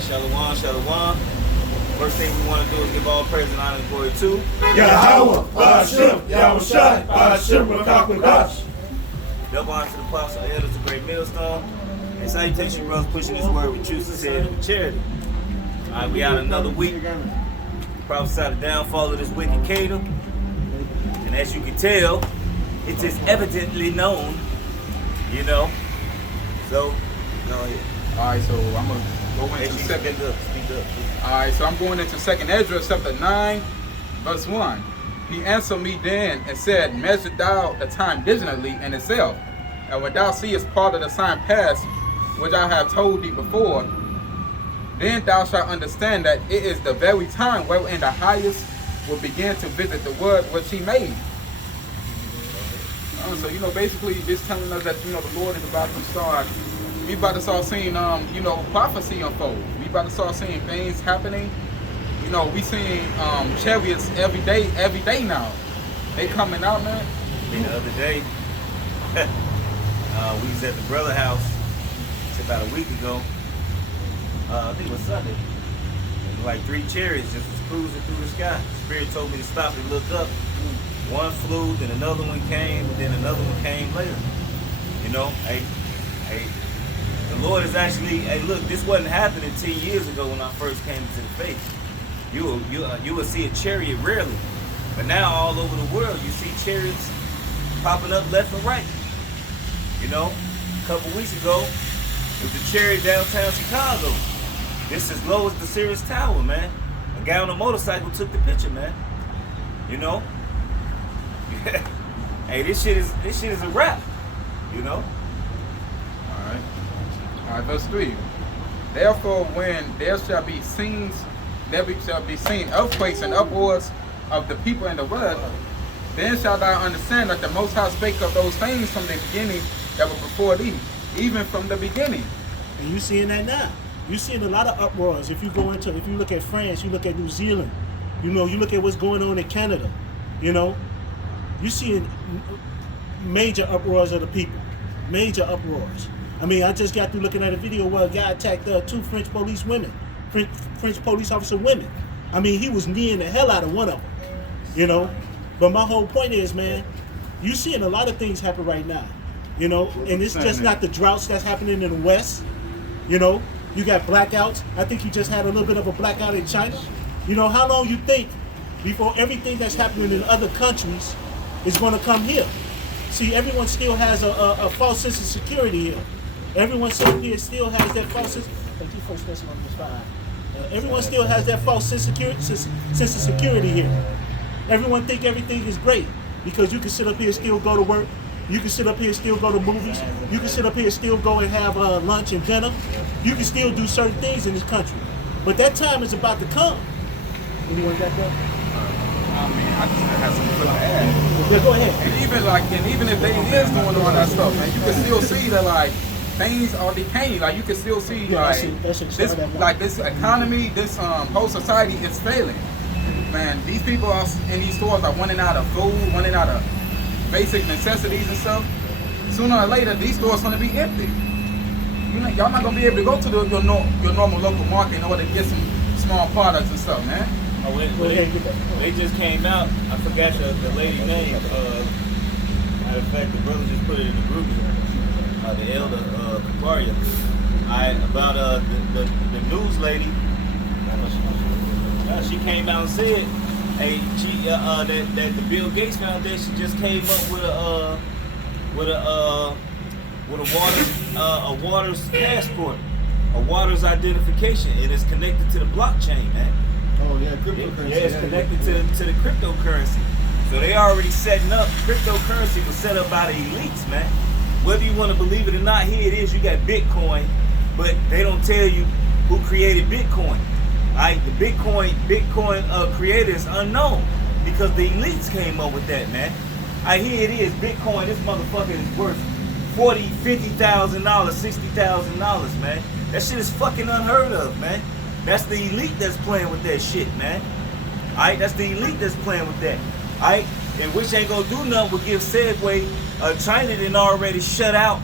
right, shalom, shalom. First thing we want to do is give all praise and honor and glory to Yahweh, Ba'ashem, Yahushai, Ba'ashem, Rakakwadash. double honor to the apostle, elders, the great millstone. And salutation, brothers, pushing this word with truth, sincerity, and charity. All right, we out another week. Prophesy the downfall of this wicked kingdom. And as you can tell, it is evidently known, you know. So, go ahead. Alright, so I'm going to go into second. Speak up. Alright, so I'm going into 2nd Ezra chapter 9, verse 1. He answered me then and said, measure thou the time diligently in itself, and when thou seest part of the sign past, which I have told thee before, then thou shalt understand that it is the very time wherein the highest will begin to visit the world which he made. So, basically this telling us that, the Lord is about to start, we about to start seeing, prophecy unfold. We about to start seeing things happening. We seeing chariots every day now. They coming out, man. The other day, we was at the brother house, it's about a week ago. I think it was Sunday. There was like 3 chariots just was cruising through the sky. Spirit told me to stop and look up. One flew, then another one came, and then another one came later. The Lord is actually, look, this wasn't happening 10 years ago when I first came into the faith. You will see a chariot rarely. But now all over the world, you see chariots popping up left and right. A couple weeks ago, it was a chariot downtown Chicago. This as low as the Sears Tower, man. A guy on a motorcycle took the picture, man. Hey, this shit is a wrap, Alright, verse 3. Therefore, when there shall be seen earthquakes and uproars of the people in the world, then shalt thou understand that the Most High spake of those things from the beginning that were before thee, even from the beginning. And you seeing that now. You seeing a lot of uproars. If you look at France, you look at New Zealand, you look at what's going on in Canada, you seeing major uproars of the people, major uproars. I mean, I just got through looking at a video where a guy attacked 2 French police women, French police officer women. I mean, he was kneeing the hell out of one of them, But my whole point is, man, you seeing a lot of things happen right now, and it's just not the droughts that's happening in the West, You got blackouts. I think you just had a little bit of a blackout in China. How long you think before everything that's happening in other countries is going to come here? See, everyone still has a false sense of security here. Everyone still has that false sense. Everyone still has that false sense of security here. Everyone think everything is great because you can sit up here and still go to work. You can sit up here and still go to movies. You can sit up here and still go and have lunch and dinner. You can still do certain things in this country. But that time is about to come. Anyone got that? I just have something to add. Yeah, go ahead. And even if they is doing all that stuff, man, you can still see that things are decaying. You can still see this economy, this whole society is failing. Man, these people are in these stores are running out of food, running out of basic necessities and stuff. Sooner or later, these stores going to be empty. Y'all not going to be able to go to your normal local market in order to get some small products and stuff, man. They just came out. I forgot the lady's name. Matter of fact, the brother just put it in the group. The elder Kaparia. About the news lady. She came out and said, that the Bill Gates Foundation just came up with a water's passport, a water's identification, and it's connected to the blockchain, man. Oh yeah, cryptocurrency. Yeah, it's connected to the cryptocurrency. So they already setting up. Cryptocurrency was set up by the elites, man. Whether you want to believe it or not, here it is. You got Bitcoin, but they don't tell you who created Bitcoin. Right? The Bitcoin creator is unknown because the elites came up with that, man. Here it is. Bitcoin. This motherfucker is worth $40,000, $50,000, $60,000, man. That shit is fucking unheard of, man. That's the elite that's playing with that shit, man. Alright, that's the elite that's playing with that. Alright, and which ain't gonna do nothing but give segue. China done already shut out,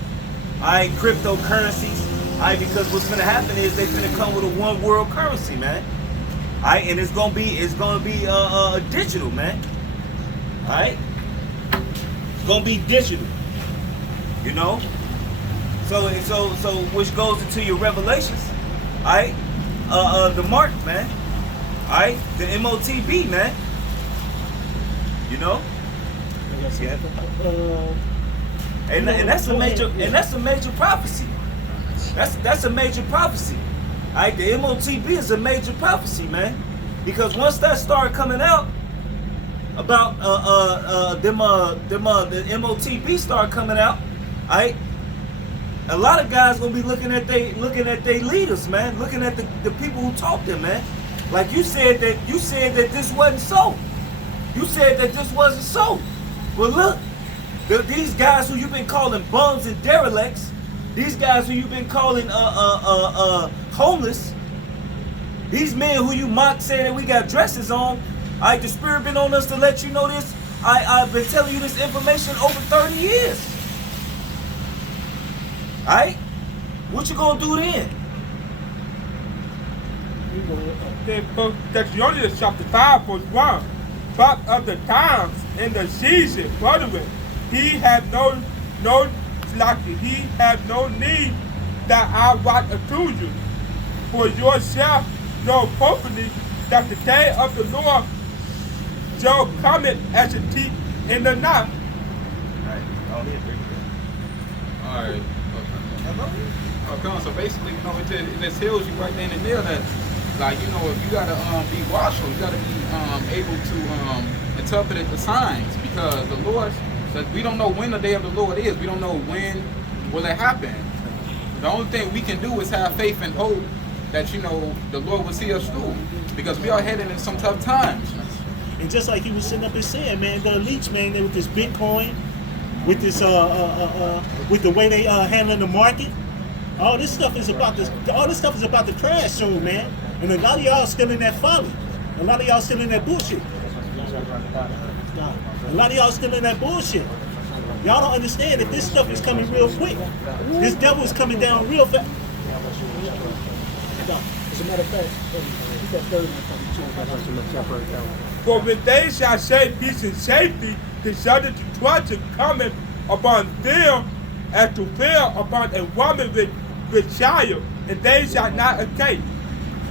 alright, cryptocurrencies Alright, because what's gonna happen is they finna come with a one world currency, man. Alright, and it's gonna be digital, man. Alright? It's gonna be digital. You know? So which goes into your revelations. Alright? The mark, man. Alright? The MOTB, man. You know? Yeah. And that's a major prophecy. That's a major prophecy. Alright, the MOTB is a major prophecy, man. Because once that started coming out about the MOTB started coming out, alright, a lot of guys gonna be looking at their leaders, man, looking at the people who taught them, man. Like you said that this wasn't so. You said that this wasn't so. Well, look, these guys who you've been calling bums and derelicts, these guys who you've been calling homeless, these men who you mock saying that we got dresses on, alright, the Spirit been on us to let you know this. I've been telling you this information over 30 years. Alright? What you gonna do then? In book Thessalonians chapter 5, verse 1, but of the times and the season, brethren, he had no he had no need that I write unto you. For yourself know perfectly that the day of the Lord shall come as a thief in the night. Alright. Okay, so basically, you know, it just tells you right then and there that, like, you know, if you gotta be watchful, you gotta be able to interpret the signs, because the Lord, that we don't know when the day of the Lord is. We don't know when will it happen. The only thing we can do is have faith and hope that, you know, the Lord will see us through, because we are heading in some tough times. And just like he was sitting up and saying, man, the elites, man, they with this Bitcoin, with this with the way they handling the market, all this stuff is about the crash soon, man. And a lot of y'all still in that folly. A lot of y'all still in that bullshit. A lot of y'all still in that bullshit. Y'all don't understand that this stuff is coming real quick. This devil is coming down real fast. As a matter of fact, For when they shall say peace and safety, the sudden destruction cometh upon them, as to fear upon a woman with child, and they shall not escape.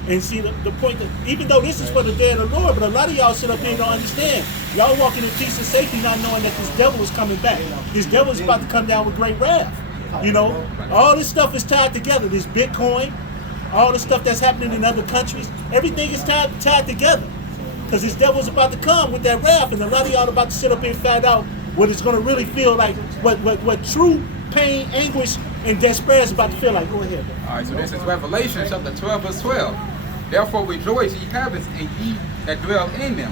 And see the point that even though this is for the day of the Lord, but a lot of y'all sit up here and don't understand. Y'all walking in peace and safety not knowing that this devil is coming back. This devil is about to come down with great wrath. You know, all this stuff is tied together. This Bitcoin, all the stuff that's happening in other countries, everything is tied together. Because this devil is about to come with that wrath, and a lot of y'all about to sit up here and find out what it's going to really feel like, what true pain, anguish, and despair is about to feel like. Go ahead. All right, so this is Revelation chapter 12, verse 12. Therefore rejoice, ye heavens, and ye that dwell in them.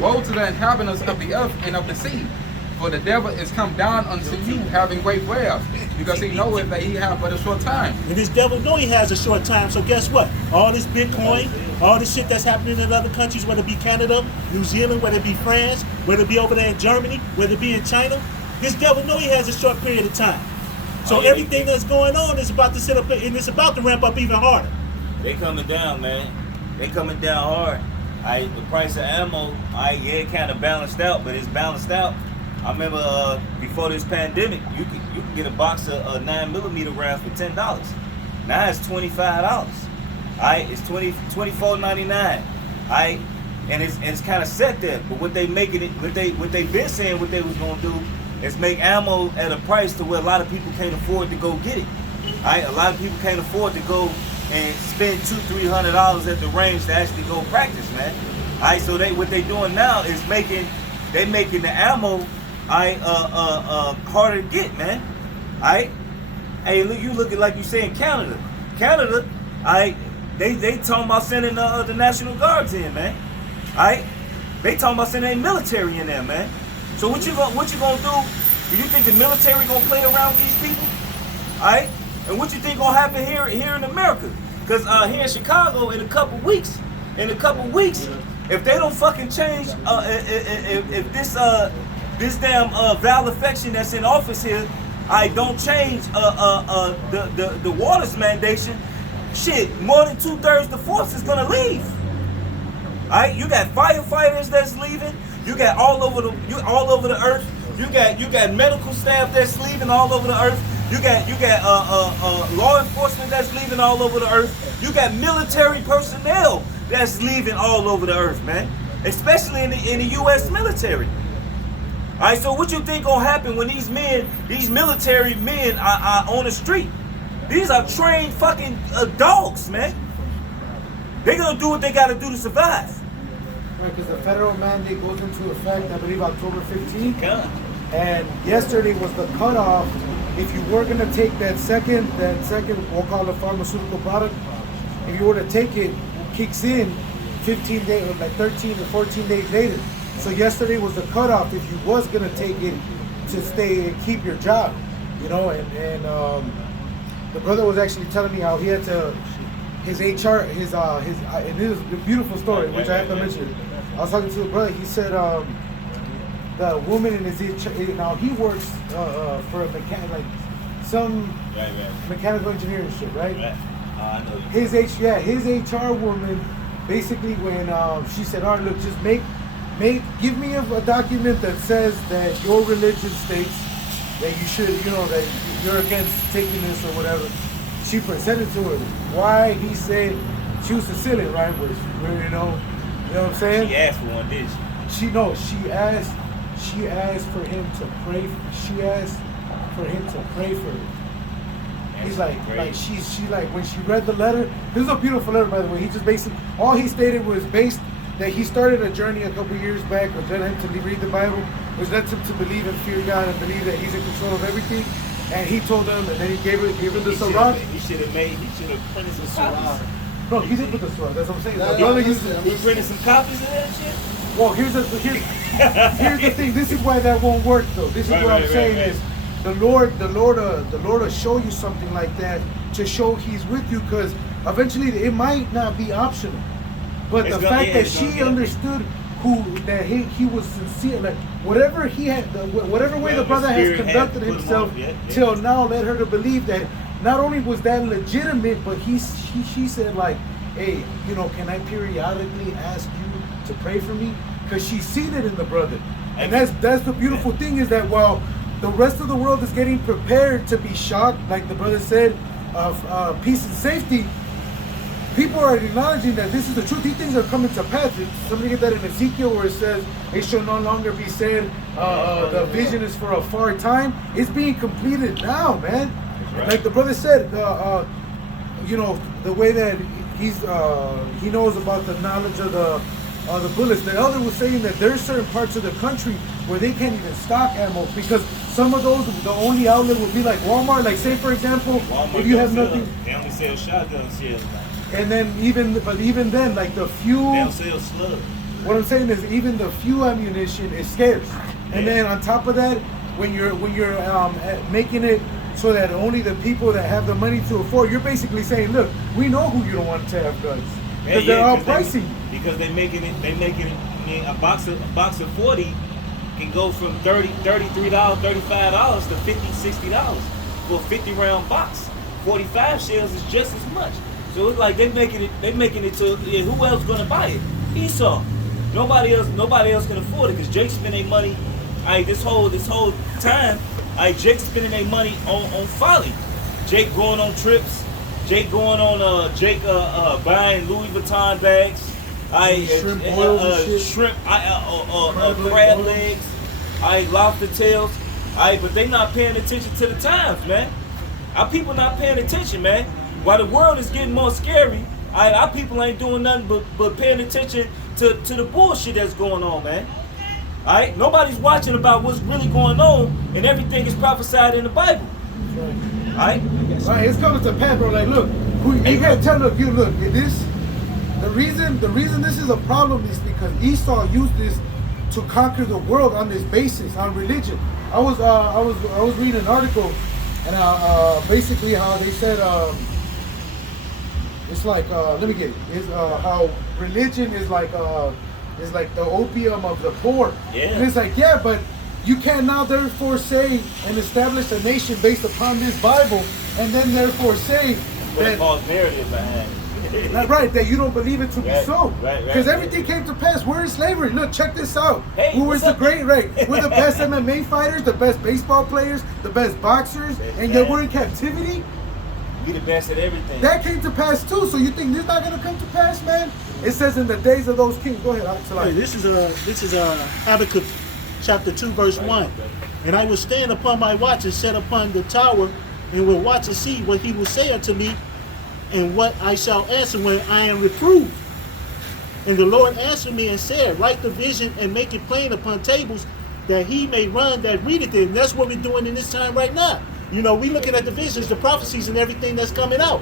Woe to the inhabitants of the earth and of the sea, for the devil is come down unto you, having great wrath, because he knoweth that he hath but a short time. And this devil know he has a short time, so guess what? All this Bitcoin, all this shit that's happening in other countries, whether it be Canada, New Zealand, whether it be France, whether it be over there in Germany, whether it be in China, this devil know he has a short period of time. So everything that's going on is about to sit up, and it's about to ramp up even harder. They coming down, man. They coming down hard. The price of ammo, it kind of balanced out, but it's balanced out. I remember before this pandemic, you could get a box of 9mm rounds for $10. Now it's $25. It's $24.99. And it's kind of set there. But what they making it, what they been saying, what they was gonna do is make ammo at a price to where a lot of people can't afford to go get it. A lot of people can't afford to go and spend $200-300 at the range to actually go practice, man. So what they doing now is making the ammo harder to get, man. You look at, like you say, in Canada. Canada, they talking about sending the National Guards in, man. They talking about sending their military in there, man. So what you gonna do? Do you think the military gonna play around with these people? And what you think gonna happen here in America? Because here in Chicago, in a couple weeks, if they don't fucking change, if this damn Val affection that's in office here, I don't change the waters mandation. Shit, more than 2/3 the force is gonna leave. Alright, you got firefighters that's leaving. You got all over the earth. You got medical staff that's leaving all over the earth. You got law enforcement that's leaving all over the earth. You got military personnel that's leaving all over the earth, man. Especially in the U.S. military. All right, so what you think gonna happen when these military men are on the street? These are trained fucking dogs, man. They're gonna do what they gotta do to survive. Right, because the federal mandate goes into effect, I believe, October 15th. God. And yesterday was the cutoff. If you were gonna take that second, we'll call it pharmaceutical product, if you were to take it, kicks in 15 days, or like 13 or 14 days later. So yesterday was the cutoff if you was gonna take it to stay and keep your job, you know. And the brother was actually telling me how he had to, his HR, and it was a beautiful story, which I have to mention. I was talking to the brother. He said the woman in his now he works for a mechanic, like some mechanical engineering shit, right? I know you. His HR woman basically when she said, "All right, look, just give me a document that says that your religion states that you should, you know, that you're against taking this or whatever." She presented to her why he said she was Sicilian, right? Where you know what I'm saying? She asked for one, did she? She asked for him to pray. She asked for him to pray for her. He's like she like when she read the letter. This is a beautiful letter, by the way. He just basically all he stated was based that he started a journey a couple years back, which led him to read the Bible, which led him to believe and fear God and believe that He's in control of everything. And he told them, and then he gave her the Surah. He should have printed some copies. No, he didn't put the Surah. That's what I'm saying. The brother he printed some copies of that shit. Well, here's the thing. This is why that won't work, though. This is what I'm saying is the Lord will show you something like that to show He's with you, because eventually it might not be optional. But the fact that she understood he was sincere, like whatever he had, whatever way the brother has conducted himself till now, led her to believe that not only was that legitimate, but she said like, hey, you know, can I periodically ask you to pray for me? Because she's seen it in the brother, and that's the beautiful thing is that while the rest of the world is getting prepared to be shocked, like the brother said, of peace and safety. People are acknowledging that this is the truth. These things are coming to pass. Somebody get that in Ezekiel where it says, it shall no longer be said, the vision is for a far time. It's being completed now, man. Right. Like the brother said, you know, the way that he knows about the knowledge of the bullets. The elder was saying that there's certain parts of the country where they can't even stock ammo because some of those, the only outlet would be like Walmart. Like say, for example, Walmart, if you have nothing. They only sell shotgun shells. And then even then, like the few. They don't sell slugs. What I'm saying is, even the few ammunition is scarce. And then on top of that, when you're making it so that only the people that have the money to afford, you're basically saying, look, we know who you don't want to have guns because they're all pricey. Because they're making it. I mean, a box of 40 can go from $33, $35 to $50, $60 for a 50-round box. 45 shells is just as much. So it's like they're making it to who else gonna buy it? Esau. Nobody else can afford it because Jake's spending their money. This whole time, Jake's spending their money on folly. Jake going on trips. Jake going on buying Louis Vuitton bags. Shrimp, crab legs, lobster tails. But they not paying attention to the times, man. Our people not paying attention, man. While the world is getting more scary, our people ain't doing nothing but paying attention to the bullshit that's going on, man. Alright? Nobody's watching about what's really going on, and everything is prophesied in the Bible. Alright? Right, it's coming to pass, bro. Like, look, you gotta tell this. The reason this is a problem is because Esau used this to conquer the world on this basis, on religion. I was reading an article, and basically how they said. It's like let me get it. It's how religion is like the opium of the poor. Yeah. And it's like but You can't now therefore say and establish a nation based upon this Bible, and then therefore say that false narrative behind it. right, that you don't believe it to be Right, so. right, Because right. everything came to pass. We're in slavery. Look, check this out. Hey, Who was what's the up? great right? We're the best MMA fighters, the best baseball players, the best boxers, and yet we're in captivity. We the best at everything. That came to pass too. So you think this not gonna come to pass, man? It says in the days of those kings. Go ahead, Axel. Hey, this is Habakkuk chapter 2 verse 1. And I will stand upon my watch and set upon the tower, and will watch and see what he will say unto me, and what I shall answer when I am reproved. And the Lord answered me and said, write the vision and make it plain upon tables, that he may run that readeth it. And that's what we're doing in this time right now. You know, we looking at the visions, the prophecies, and everything that's coming out,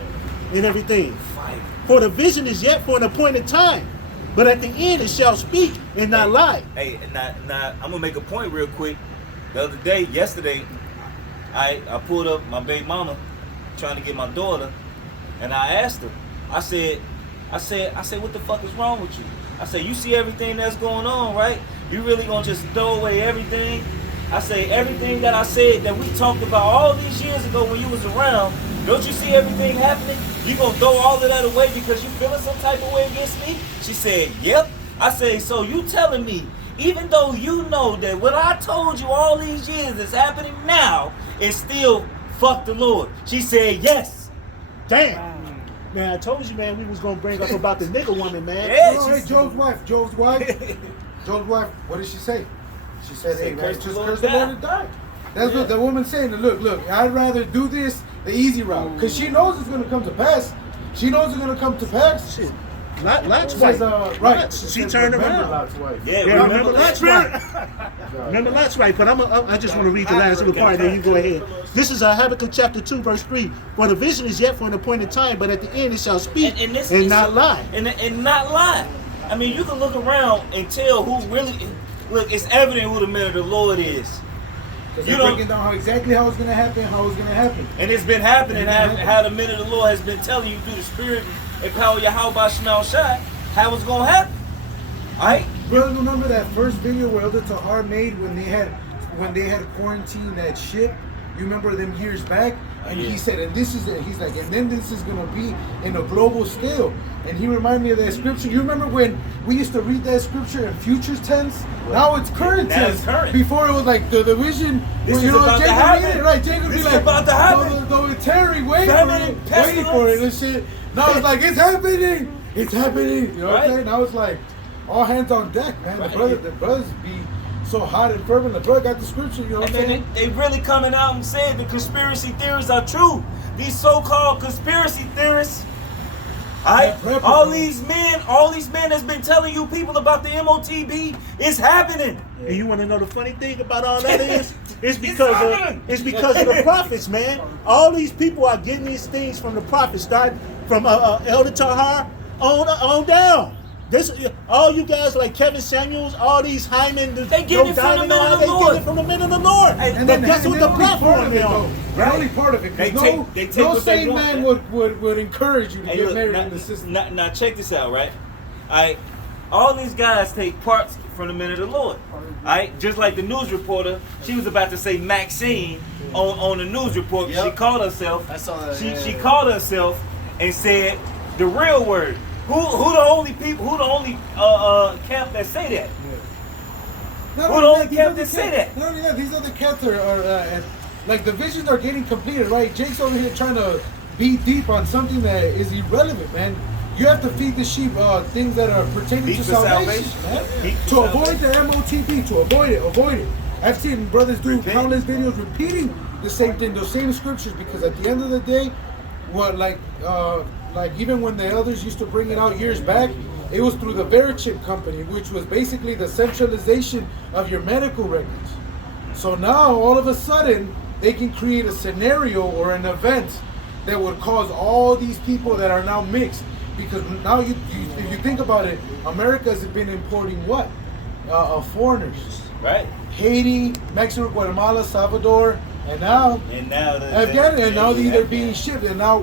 and everything. For the vision is yet for an appointed time, but at the end it shall speak and not lie. Hey, now I'm gonna make a point real quick. Yesterday, I pulled up my baby mama, trying to get my daughter, and I asked her. I said, what the fuck is wrong with you? I said, you see everything that's going on, right? You really gonna just throw away everything? I say everything that I said that we talked about all these years ago when you was around. Don't you see everything happening? You gonna throw all of that away because you feeling some type of way against me? She said, yep. I say, so you telling me, even though you know that what I told you all these years is happening now, it's still fuck the Lord? She said, yes. Damn. Man, I told you, man, we was gonna bring up about the nigga woman, man. Yeah, Oh, hey, Job's wife. Job's wife. What did she say? She said, hey, man, just curse the Lord and die. That's what the woman's saying. Look, I'd rather do this the easy route. Because she knows it's going to come to pass. She knows it's going to come to pass. Shit. Lot's It wife. says, right. She turned around. Lot's wife. Yeah, Remember Lot's wife. Remember Lot's wife. But I just want to read the last little part, then you go ahead. This is Habakkuk chapter 2, verse 3. For the vision is yet for an appointed time, but at the end it shall speak and not lie. And not lie. I mean, you can look around and tell who really. Look, it's evident who the man of the Lord is. You're breaking down how it's going to happen, And it's been happening, how the man of the Lord has been telling you through the Spirit and power Yahweh Shemel Shai how it's going to happen. Alright? Brother, remember that first video where Elder Tahar made when they had quarantined that ship? You remember them years back? And he said, and this is it. He's like, and then this is going to be in a global scale. And he reminded me of that scripture. You remember when we used to read that scripture in future tense? Now it's current Now tense. it's current. Before it was like the vision. This when, is about to happen. Read it, right? Jacob This be is like, about to happen. Though Terry, wait Famine, for it and shit. Now it's like, it's happening. It's happening. You know what I'm Right. saying? Now it's like, all hands on deck, man. Right. The brothers be so hot and fervent. The brother got the scripture, you know what And I'm then saying? they really coming out and saying the conspiracy theories are true. These so-called conspiracy theorists. All these men that's been telling you people about the MOTB, it's happening. And you want to know the funny thing about all that is? It's because of the prophets, man. All these people are getting these things from the prophets, starting from Elder Tahar on down. All you guys like Kevin Samuels, all these Hyman, They get it from the men of the Lord. They get it from the men of the Lord. And But guess what the platform is on? They're only part of it. They Because take no what they sane want, man man. would encourage you to Hey, get look, married in the system. now check this out, right? All these guys take parts from the men of the Lord. Just like the news reporter, she was about to say Maxine on the news report. Yep. She called herself. I saw that. She called herself and said the real word. Who the only people? Who the only camp that say that? Not Who only the only that, these camp other that say camps- that? Not only that, these other camps are like the visions are getting completed, right? Jake's over here trying to be deep on something that is irrelevant, man. You have to feed the sheep things that are pertaining Deep to for salvation, man. Deep for To avoid the MOTB, to avoid it. I've seen brothers do Repent. countless videos repeating the same thing, those same scriptures, because at the end of the day, what like even when the elders used to bring it out years back, it was through the Verichip company, which was basically the centralization of your medical records. So now all of a sudden they can create a scenario or an event that would cause all these people that are now mixed. Because now if you think about it, America has been importing what? Foreigners. Right. Haiti, Mexico, Guatemala, Salvador, and now And now Afghanistan, and now they're being shipped. And now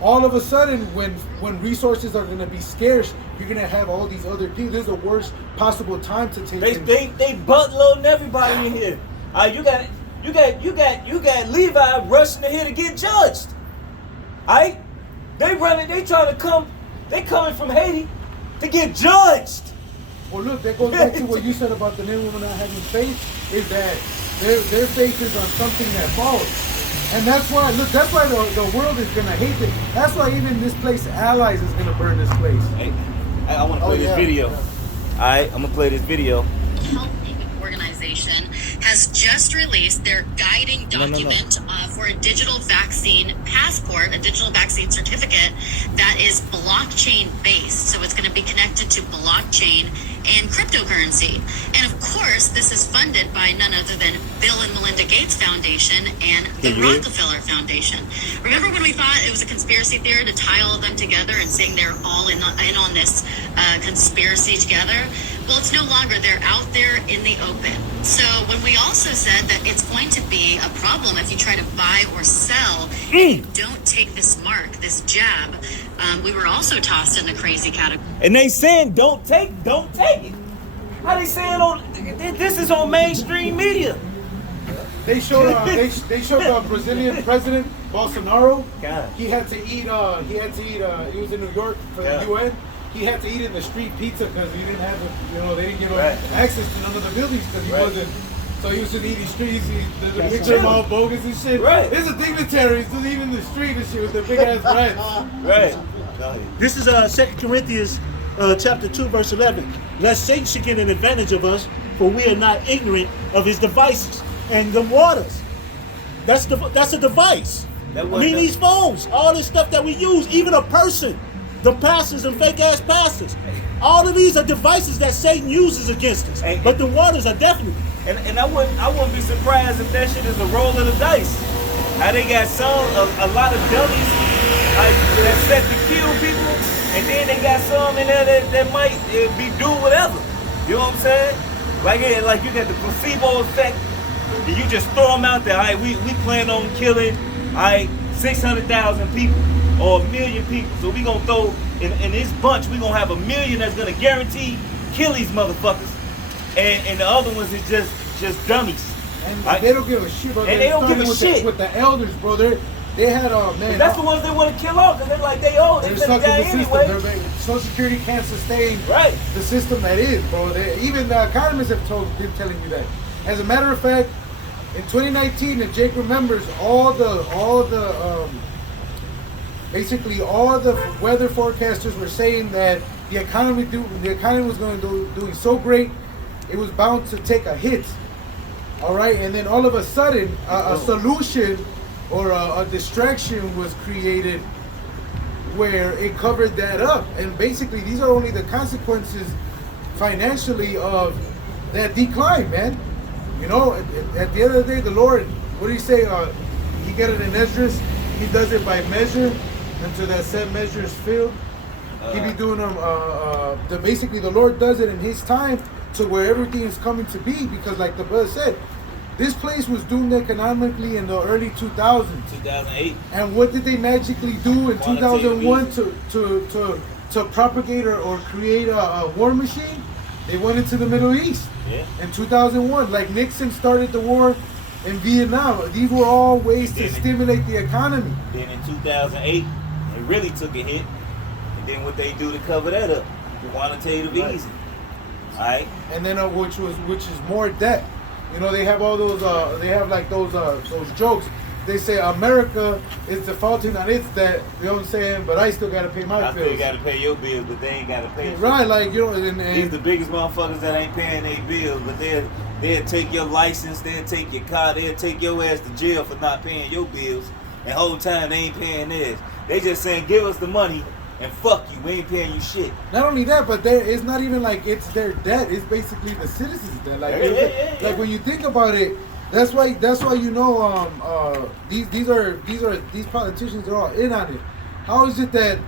all of a sudden, when resources are going to be scarce, you're going to have all these other people. This is the worst possible time to take. They buttloading everybody in here. You got Levi rushing in here to get judged. Alright? They trying to come. They coming from Haiti to get judged. Well, look, that goes back to what you said about the men and women not having faith. Is that their faith is on something that falls. And that's why, look, that's why the world is going to hate it. That's why even this place, Allies, is going to burn this place. Hey, I want to play this video. Alright, I'm going to play this video. Health Organization has just released their guiding document for a digital vaccine passport, a digital vaccine certificate that is blockchain based. So it's going to be connected to blockchain and cryptocurrency. And of course, this is funded by none other than Bill and Melinda Gates Foundation and the Rockefeller Foundation. Remember when we thought it was a conspiracy theory to tie all of them together and saying they're all in on this conspiracy together? Well, it's no longer. They're out there in the open. So when we also said that it's going to be a problem if you try to buy or sell and you don't take this mark, this jab, we were also tossed in the crazy category. And they saying don't take it. How they saying this is on mainstream media? They showed the Brazilian president Bolsonaro. God. He had to eat. He was in New York for the UN. He had to eat in the street pizza because he didn't have they didn't give him access to none of the buildings because he wasn't. So he was just eating streets. There's a picture of him all bogus and shit. Right. There's a dignitary just eating in the street and shit with the big ass breasts. Right. This is 2 Corinthians chapter 2, verse 11. Lest Satan should get an advantage of us, for we are not ignorant of his devices. And the waters, that's a device. These phones, all this stuff that we use, even a person, the pastors and fake ass pastors, all of these are devices that Satan uses against us. But the waters are definitely. And I wouldn't be surprised if that shit is a roll of the dice. How they got a lot of dummies that set to kill people, and then they got some in there that might be doing whatever. You know what I'm saying? Like you got the placebo effect, and you just throw them out there. All right, we plan on killing 600,000 people or 1 million people. So we gonna throw in this bunch. We gonna have 1 million that's gonna guarantee kill these motherfuckers, and the other ones is just dummies. And they don't give a shit, bro. And they don't give a shit with the elders, bro. They had man. That's the ones they want to kill off, and they're like they old. They're stuck in the anyway. system. Social Security can't sustain the system that is, bro. Even the economists have been telling you that. As a matter of fact, in 2019, if Jake remembers, basically all the weather forecasters were saying that the economy was going to doing so great, it was bound to take a hit. All right, and then all of a sudden, a solution or a distraction was created where it covered that up. And basically, these are only the consequences financially of that decline, man. You know, at the end of the day, the Lord, what do you say? He got it in Esdras. He does it by measure until that said measure is filled. He be doing them. Basically, the Lord does it in His time to where everything is coming to be. Because, like the brother said, this place was doomed economically in the early 2000s. 2008. And what did they magically do in 2001 to propagate or create a war machine? They went into the Middle East. Yeah. In 2001, like Nixon started the war in Vietnam. These were all ways to stimulate the economy. Then in 2008, it really took a hit. And then what they do to cover that up? Quantitative easing. All right. And then which is more debt. You know, they have all those. They have like those jokes. They say America is defaulting on its debt. You know what I'm saying? But I still gotta pay my bills. I still gotta pay your bills, but they ain't gotta pay. Right, like you know. These the biggest motherfuckers that ain't paying their bills, but they'll take your license, they'll take your car, they'll take your ass to jail for not paying your bills. And the whole time they ain't paying theirs. They just saying, give us the money and fuck you, we ain't paying you shit. Not only that, but it's not even like it's their debt. It's basically the citizens' debt. Like, like when you think about it, that's why you know these politicians are all in on it. How is it that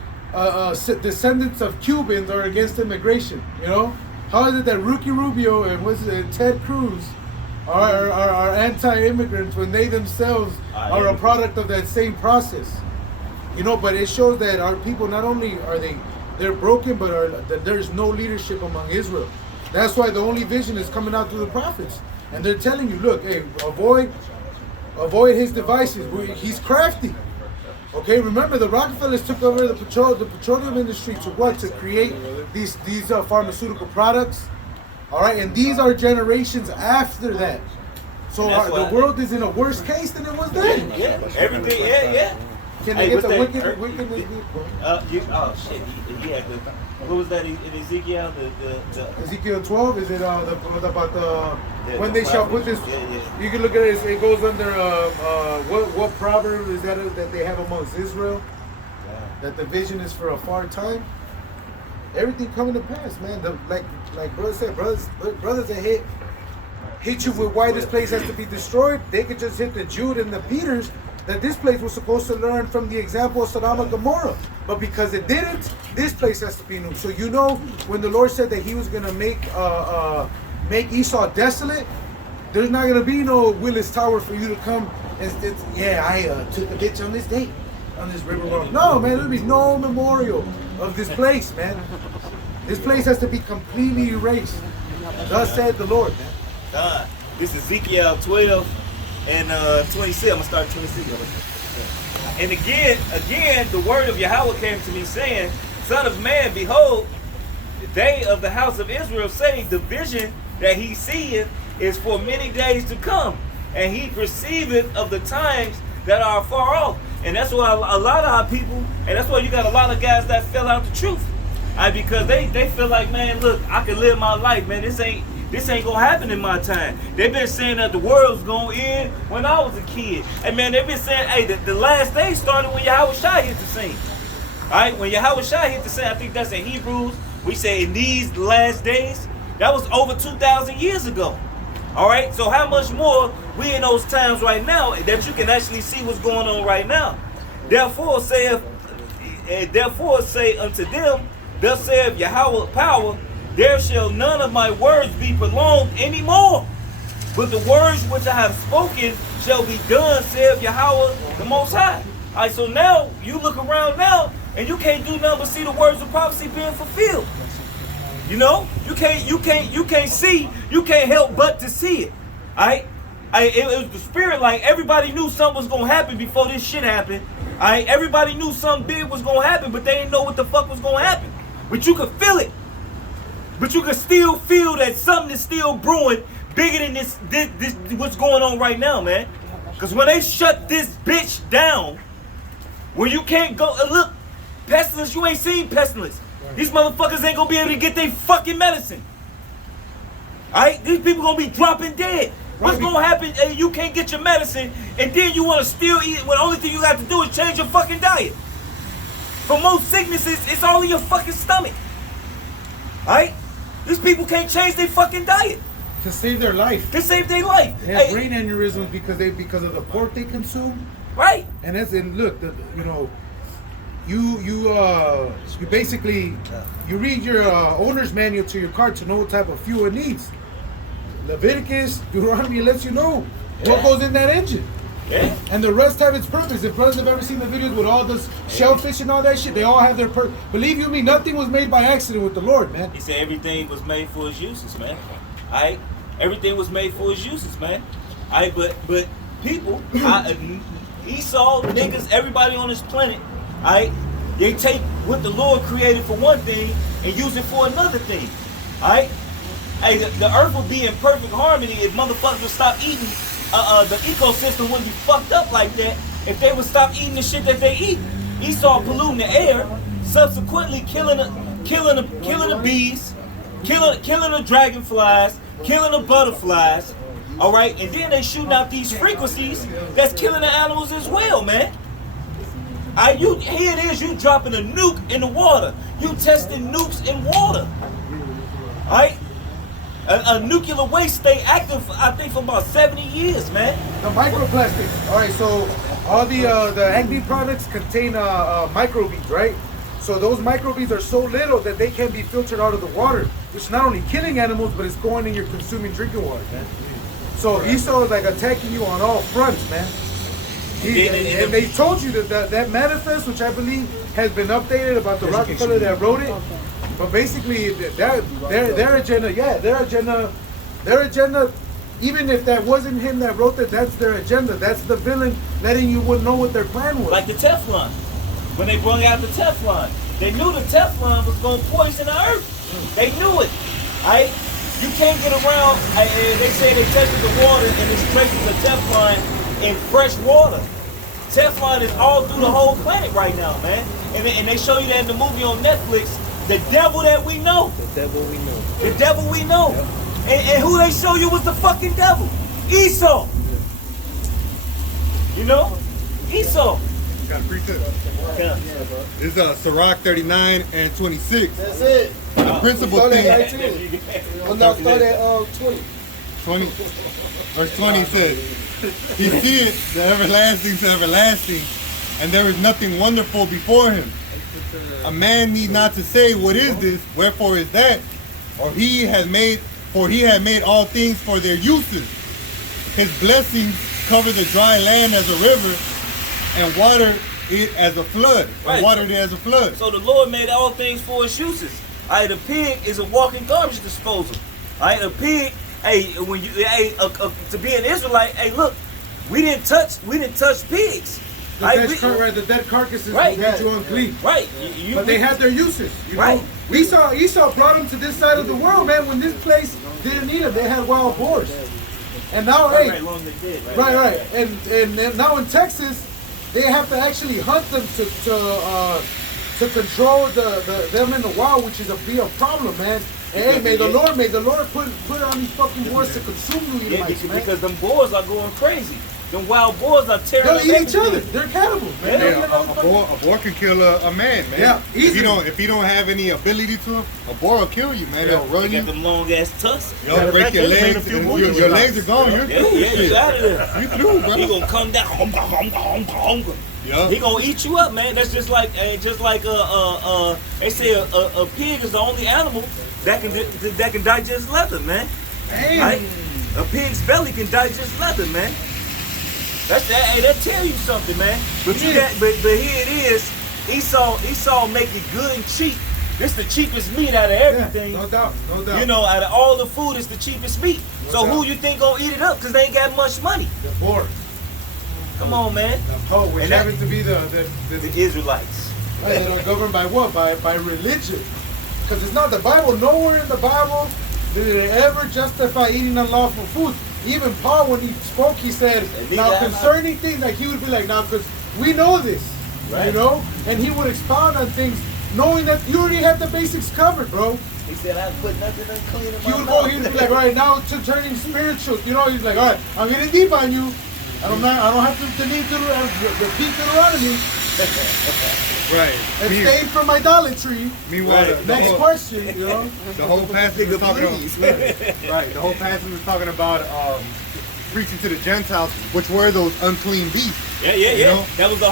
descendants of Cubans are against immigration? You know, how is it that Ricky Rubio and Ted Cruz are anti-immigrants when they themselves are a product of that same process? You know, but it shows that our people, not only are they're broken, but that there's no leadership among Israel. That's why the only vision is coming out through the prophets. And they're telling you, look, hey, avoid his devices. He's crafty. Okay, remember the Rockefellers took over the petroleum industry to what? To create these pharmaceutical products. All right, and these are generations after that. So the world is in a worse case than it was then. Yeah, everything, yeah. Can they get the wicked? Oh shit! He had what was that in Ezekiel? The Ezekiel 12. Is it about when the they shall put this? Yeah. You can look at it. It goes under what proverb is that they have amongst Israel? Yeah. That the vision is for a far time. Everything coming to pass, man. Like brother said, brothers that hit you with why this place has to be destroyed. They could just hit the Jude and the Peters that this place was supposed to learn from the example of Sodom and Gomorrah. But because it didn't, this place has to be new. So you know, when the Lord said that he was going to make Esau desolate, there's not going to be no Willis Tower for you to come and I took a bitch on this date, on this river road. No, man, there'll be no memorial of this place, man. This place has to be completely erased. Thus said the Lord, man. This is Ezekiel 12 and 26. I'm going to start 26. And again, the word of Yahweh came to me saying, Son of man, behold, they of the house of Israel say the vision that he seeth is for many days to come, and he perceiveth of the times that are far off. And that's why a lot of our people, and that's why you got a lot of guys that fell out the truth. Because they feel like, man, look, I can live my life, man. This ain't gonna happen in my time. They've been saying that the world's gonna end when I was a kid. And man, they've been saying, hey, the last day started when Yahweh Shai hit the scene. Alright, when Yahweh Shai hit the scene, I think that's in Hebrews. We say in these last days, that was over 2,000 years ago. Alright, so how much more we in those times right now that you can actually see what's going on right now. Therefore say unto them, thus saith Yahweh power, there shall none of my words be prolonged anymore, but the words which I have spoken shall be done, saith Yahweh the Most High. All right, so now you look around now, and you can't do nothing but see the words of prophecy being fulfilled. You know, you can't see, you can't help but to see it. All right, it was the spirit. Like everybody knew something was gonna happen before this shit happened. All right, everybody knew something big was gonna happen, but they didn't know what the fuck was gonna happen. But you could feel it. But you can still feel that something is still brewing bigger than this what's going on right now, man. Because when they shut this bitch down, when you can't go, look, pestilence, you ain't seen pestilence. These motherfuckers ain't gonna be able to get their fucking medicine. Alright? These people gonna be dropping dead. What's gonna happen? You can't get your medicine, and then you wanna still eat it when the only thing you got to do is change your fucking diet. For most sicknesses, it's all in your fucking stomach. Alright? These people can't change their fucking diet. To save their life. To save their life. They have brain aneurysms because of the pork they consume. Right. And look, you basically you read your owner's manual to your car to know what type of fuel it needs. Leviticus, Deuteronomy lets you know what goes in that engine. Yeah. And the rest have its purpose. If brothers have ever seen the videos with all this shellfish and all that shit, they all have their purpose. Believe you me, nothing was made by accident with the Lord, man. He said everything was made for his uses, man. Alright? Everything was made for his uses, man. Alright, but people, Esau, niggas, everybody on this planet, alright, they take what the Lord created for one thing and use it for another thing. Alright? Hey, the earth would be in perfect harmony if motherfuckers would stop eating. The ecosystem wouldn't be fucked up like that if they would stop eating the shit that they eat. Esau polluting the air, subsequently killing the bees, killing the dragonflies, killing the butterflies. All right, and then they shooting out these frequencies that's killing the animals as well, man. Here it is, you dropping a nuke in the water. You testing nukes in water. All right. A nuclear waste stay active, I think, for about 70 years, man. The microplastics. All right, so all the Agni products contain microbeads, right? So those microbeads are so little that they can be filtered out of the water, which is not only killing animals, but it's going in your consuming drinking water, man. So Esau is like attacking you on all fronts, man. And they told you that manifest, which I believe has been updated about the Rockefeller that wrote it. But basically, their agenda, even if that wasn't him that wrote that, that's their agenda. That's the villain letting you know what their plan was. Like the Teflon. When they brought out the Teflon, they knew the Teflon was going to poison the earth. They knew it. Right? You can't get around. They say they tested the water and there's traces of Teflon in fresh water. Teflon is all through the whole planet right now, man. And they show you that in the movie on Netflix. The devil that we know. The devil we know. The devil we know. Yep. And who they show you was the fucking devil. Esau. You know? Esau. Got a precept. Yeah. This is Sirach 39 and 26. That's it. The principal Start thing. at 19. Well, no, start at 20. 20. Verse 20 says, He seeth the everlasting to everlasting, and there is nothing wonderful before him. A man need not to say, what is this? Wherefore is that? Or he had made all things for their uses. His blessings cover the dry land as a river, and water it as a flood. Right. And watered it as a flood. So the Lord made all things for his uses. The pig is a walking garbage disposal. A pig, to be an Israelite, look, we didn't touch pigs. The dead carcasses will get you unclean. Right. But they had their uses. You right. know? Esau brought them to this side of the world, man, when this place didn't need them. They had wild boars. And now, right. And now in Texas, they have to actually hunt them to control them in the wild, which is be a problem, man. And may the Lord put on these fucking boars to consume you, man. Because them boars are going crazy. Them wild boars are tearing up They'll eat each other. They're cannibals, man. Yeah, a boar can kill a man, man. Yeah, easily. If you don't have any ability to him, a boar will kill you, man. They'll run you. Got them long ass tusks. They'll break your legs. Your legs are gone. You're through. You out of there. You through, bro. He gonna come down. Hunger. Yeah. He gonna eat you up, man. That's just like they say a pig is the only animal that can digest leather, man. Damn. Right? A pig's belly can digest leather, man. That tell you something, man. But here it is. Esau make it good and cheap. This the cheapest meat out of everything. Yeah, no doubt. You know, out of all the food, it's the cheapest meat. So who you think gonna eat it up? Because they ain't got much money. The boar. Come on, man. Which happens to be the Israelites. Right, they're governed by what? By religion. Because it's not the Bible. Nowhere in the Bible did it ever justify eating unlawful food. Even Paul, when he spoke, he said, now concerning things, like he would be like, now, because we know this, you know? And he would expound on things, knowing that you already have the basics covered, bro. He said, I put nothing unclean in my mouth. He would be like, all right, now to turning spiritual, you know? He's like, all right, I'm getting deep on you. I don't have to need to repeat Deuteronomy. Right. Abstain from idolatry. Meanwhile, next question, you know? The whole passage was talking about, right. The whole passage was talking about preaching to the Gentiles, which were those unclean beasts. Yeah. You know? That was the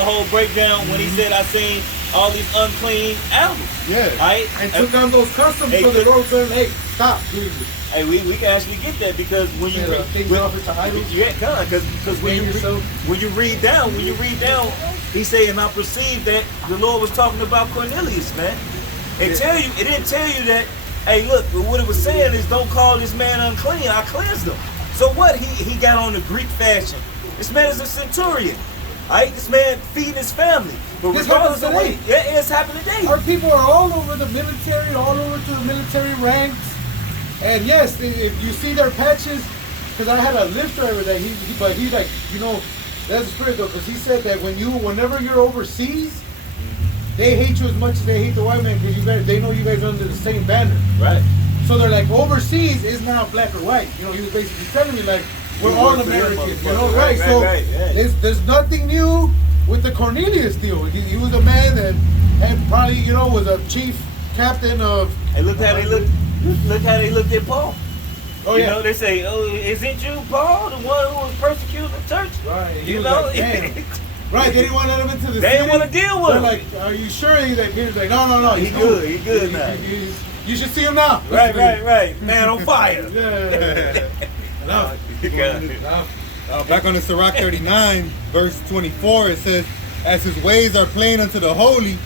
whole breakdown when he said, I seen all these unclean animals. Yeah. Right? And took down those customs so the Lord said, hey, stop doing this. Hey, we can actually get that because when you when you read down, he say, and I perceived that the Lord was talking about Cornelius, man. It didn't tell you that. Hey, look, what it was saying is, don't call this man unclean. I cleansed him. So what? He got on the Greek fashion. This man is a centurion. Right? This man feeding his family. But regardless of what, it's happening today. Our people are all over the military, all over to the military ranks. And yes, if you see their patches, because I had a Lyft driver that he's like, you know, that's the spirit though, because he said that whenever you're overseas, they hate you as much as they hate the white man, because they know you guys are under the same banner. Right. So they're like, overseas is not black or white. You know, he was basically telling me like, we're all Americans, you know, right? So there's nothing new with the Cornelius deal. He was a man that had probably, you know, was a chief captain of. Hey, look how they looked at Paul. Oh, you know, they say, "Oh, isn't you Paul, the one who was persecuting the church?" Right. You know, like, right? They didn't want to let him into the city. They didn't want to deal with him. They're like, "Are you sure?" He was like, "No, He good now. You should see him now." Right. Man on fire. Yeah. Enough. Back on the Sirach 39, verse 24, it says, "As his ways are plain unto the holy,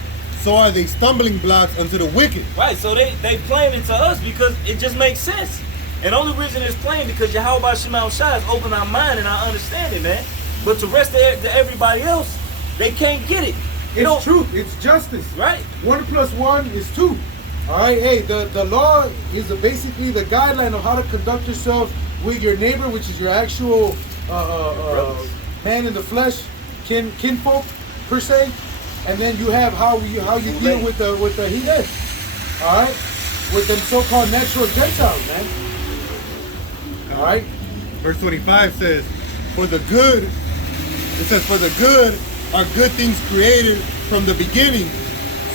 so are they stumbling blocks unto the wicked." Right, so they plain it to us because it just makes sense. And the only reason it's plain because Yahweh Shema Shai has opened our mind and our understanding, man. But to rest of everybody else, they can't get it. It's truth. It's justice. Right. 1 + 1 is 2. All right. Hey, the law is basically the guideline of how to conduct yourself with your neighbor, which is your actual man in the flesh, kinfolk per se. And then you have how you deal with the heathen. All right. With them so-called natural Gentiles, man. All right. Verse 25 says, "For the good," it says, "For the good are good things created from the beginning,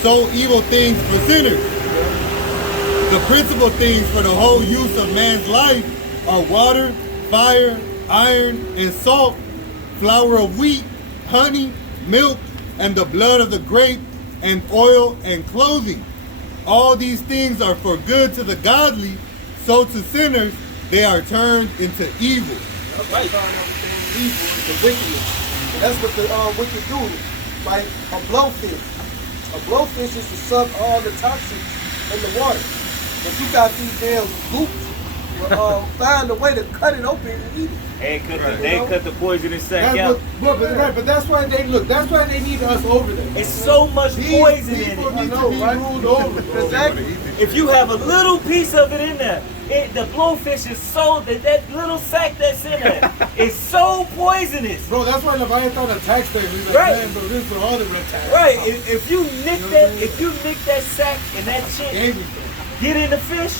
so evil things for sinners. The principal things for the whole use of man's life are water, fire, iron, and salt, flour of wheat, honey, milk, and the blood of the grape, and oil and clothing. All these things are for good to the godly, so to sinners they are turned into evil." Right. Evil is the wickedness. And that's what the wicked do. Like a blowfish. A blowfish is to suck all the toxins in the water. But you got these damn goops find a way to cut it open and eat it. They cut the poisonous sack out. But that's why they look. That's why they need us over there. It's so much poison in People it. need to be ruled over. Exactly. If you have a little piece of it in there, the blowfish is so that little sack that's in there is so poisonous. Bro, that's why Leviathan attacks them. He's like, Right. man, bro, this is for all the reptiles. Right. If you nick that sack and that shit Everything. get in the fish,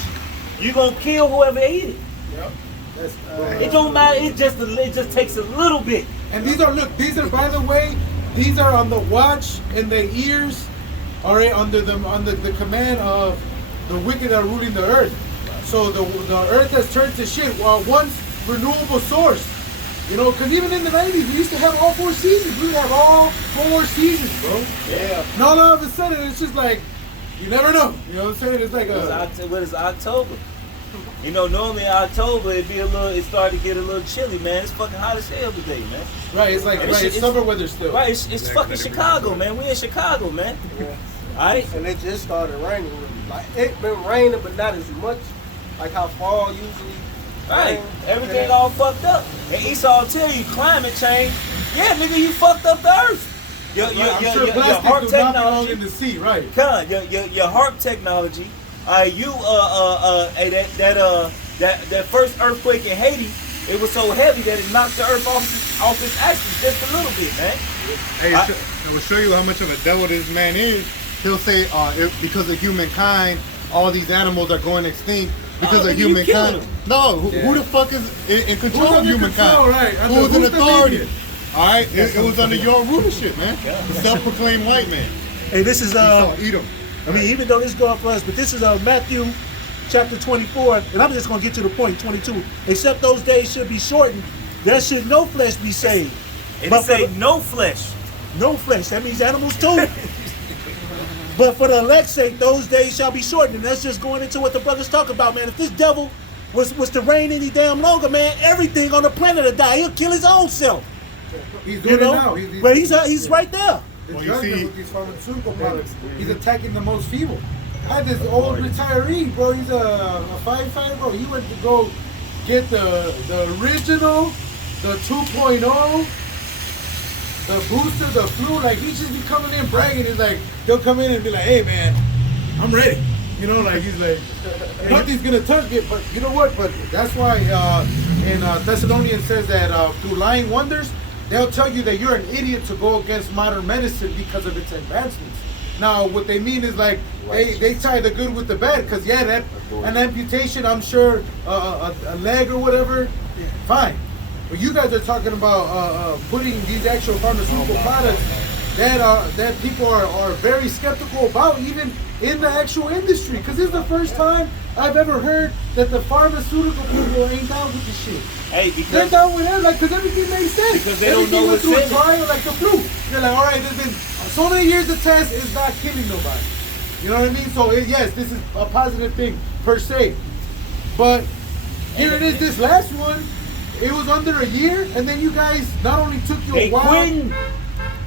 you gonna kill whoever ate it. Yep. That's, It don't matter. It just takes a little bit. and these are, by the way, these are on the watch and the ears, all right, under the command of the wicked that are ruling the earth. So the earth has turned to shit. Once renewable source, you know, because even in the 90s we used to have all 4 seasons. We would have all 4 seasons, bro. Yeah. And all of a sudden it's just like you never know. You know what I'm saying? It's like What is October? You know, normally in October it started to get a little chilly, man. It's fucking hot as hell today, man. right. It's like it's summer weather still. Right, it's fucking Chicago, man. We in Chicago, man. Yeah. Alright? And it just started raining. Like it been raining, but not as much. Like how fall usually. Right. rain. Everything all fucked up. And Esau will tell you climate change. Yeah, nigga, you fucked up the earth. Your I'm sure HARP plastic do not belong technology. in the sea, right? Con, your HARP technology. That first earthquake in Haiti, it was so heavy that it knocked the earth off its axis just a little bit, man. Hey, I will show you how much of a devil this man is. He'll say, because of humankind, all these animals are going extinct because of you killing humankind. them. No, who the fuck is in control of Who's under humankind? control, right? Who's in Who's the authority? media? All right, it was under your rulership, man. The self-proclaimed white man. Hey, this is Edom. I mean, even though this is going for us, but this is Matthew chapter 24, and I'm just going to get to the point, 22. Except those days should be shortened, there should no flesh be saved. And But it say for the- no flesh. no flesh, that means animals too. But for the elect's sake, those days shall be shortened. And that's just going into what the brothers talk about, man. If this devil was to reign any damn longer, man, everything on the planet would die. He'll kill his own self. He's You doing know? it now. But he's right there. The Well, you judgment see- with these pharmaceutical products. He's attacking the most feeble. I had this old retiree, bro. He's a firefighter, bro. He went to go get the original, the 2.0, the booster, the flu. Like, he just be coming in bragging. He's like, he'll come in and be like, hey, man, I'm ready. You know, like, he's like, nothing's going to touch it. But you know what? But that's why in Thessalonians says that through lying wonders, they'll tell you that you're an idiot to go against modern medicine because of its advancements. Now, what they mean is like they tie the good with the bad, because that an amputation, I'm sure, a leg or whatever, fine. But you guys are talking about putting these actual pharmaceutical products that people are very skeptical about, even in the actual industry. Because this is the first time I've ever heard that the pharmaceutical people ain't down with the shit. Hey, They're because down with it, like, because everything makes sense. Because they don't Everything know went what's through a in it. trial, like the flu. They're like, all right, there's been so many years of test, it's not killing nobody. You know what I mean? So yes, this is a positive thing per se. But here it is, this last one, It was under a year, and then you guys not only took you They a while. quitting.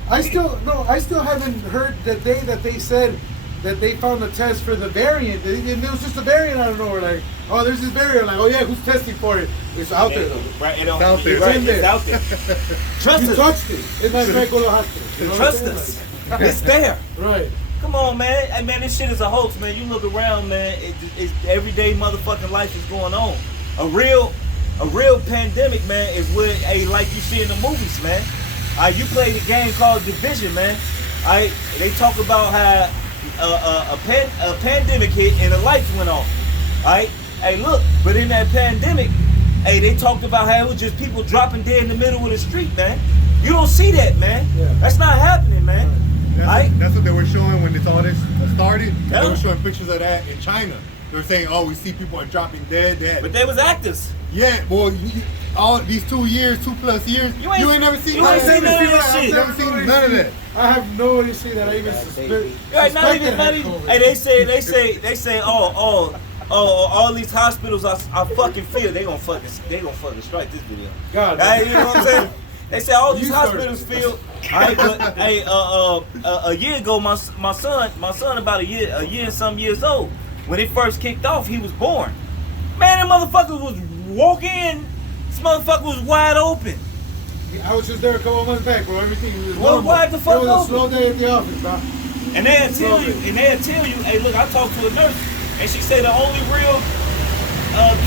I still haven't heard the day that they said that they found a test for the variant. And it was just a variant out of nowhere. Like, oh, there's this variant. Like, oh yeah, who's testing for it? It's out there though. Right, It's out there. Right, It's in there. it's out there. Trust You us. touched it. It's not going to the hospital. You know what I'm Trust saying? us. It's there. Right. Come on, man. Hey, man, this shit is a hoax, man. You look around, man. It's everyday motherfucking life is going on. A real pandemic, man, is what, like you see in the movies, man. You play the game called Division, man. They talk about how a pandemic hit and the lights went off. Hey, look, but in that pandemic, they talked about how it was just people dropping dead in the middle of the street, man. You don't see that, man. Yeah. That's not happening, man. That's what they were showing when all this started. Yeah. They were showing pictures of that in China. They were saying, "Oh, we see people dropping dead." But they was actors. Yeah, well, all these 2 years, 2+ years, you ain't never seen you ain't none seen none of that I've shit. never seen none of that. I have no idea see that. I even suspect. Right, not even. Hey, they say, oh, all these hospitals are fucking filled. They gonna fucking strike this video. God. Hey, you know what I'm saying? They say all these You hospitals filled. A year ago, my son about a year and some years old. When it first kicked off, he was born. Man, that motherfucker was walking in. This motherfucker was wide open. I was just there a couple months back, bro. Everything was Well, normal. why the fuck It was open? a slow day at the office, bro. And they'll tell you, hey, look, I talked to a nurse, and she said the only real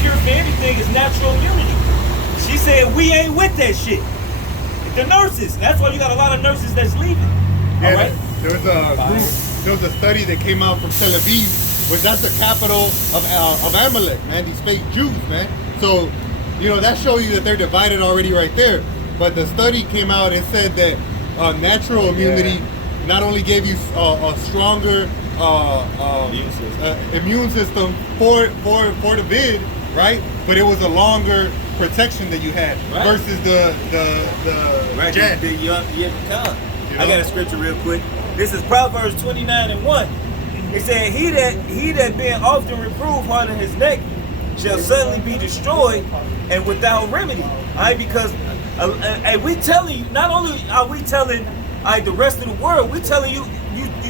cure for anything is natural immunity. She said we ain't with that shit. The nurses. That's why you got a lot of nurses that's leaving. Yeah, All right. there was a study that came out from Tel Aviv, which that's the capital of Amalek, man. These fake Jews, man. So, that shows you that they're divided already right there. But the study came out and said that natural immunity not only gave you a stronger immune system for the vid, right? But it was a longer protection that you had versus the jet. I got a scripture real quick. This is Proverbs 29:1. It said, He that being often reproved harden his neck shall suddenly be destroyed and without remedy. Because we telling you, not only are we telling the rest of the world, we telling you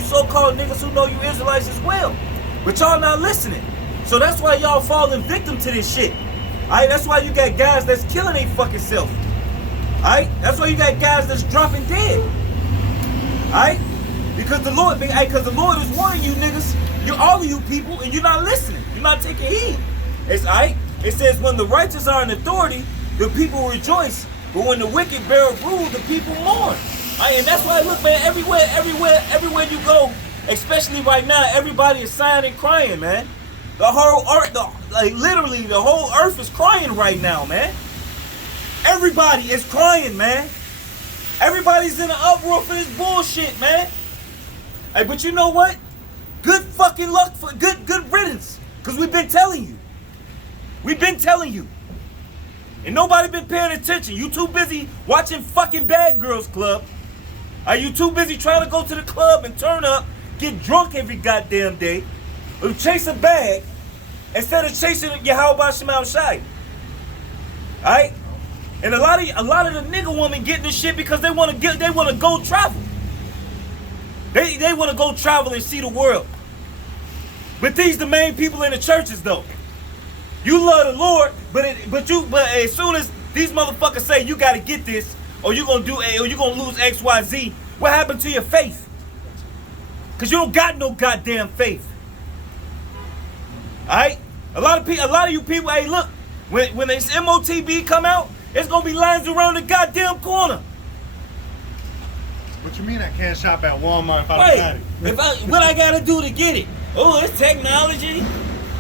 so-called niggas who know you Israelites as well. But y'all not listening. So that's why y'all falling victim to this shit. That's why you got guys that's killing their fucking self. That's why you got guys that's dropping dead. Because the Lord is warning you niggas, all of you people, and you're not listening. You're not taking heed. It says when the righteous are in authority, the people rejoice. But when the wicked bear rule, the people mourn. And that's why, look, man, everywhere you go, especially right now, everybody is sighing and crying, man. The whole earth, literally, the whole earth is crying right now, man. Everybody is crying, man. Everybody's in an uproar for this bullshit, man. Hey, but you know what? Good fucking luck for good riddance. Cause we've been telling you. And nobody been paying attention. You too busy watching fucking Bad Girls Club. Are you too busy trying to go to the club and turn up, get drunk every goddamn day, or chase a bag instead of chasing Yahweh Shemal Shai? Alright? And a lot of the nigga women getting this shit because they wanna go travel. They wanna go travel and see the world. But these the main people in the churches though. You love the Lord, but as soon as these motherfuckers say you gotta get this, or you gonna lose XYZ, what happened to your faith? Cause you don't got no goddamn faith. Alright? A lot of you people, hey look, when this MOTB come out, it's gonna be lines around the goddamn corner. What you mean I can't shop at Walmart if I Right. don't got it? What I gotta do to get it? Oh, it's technology.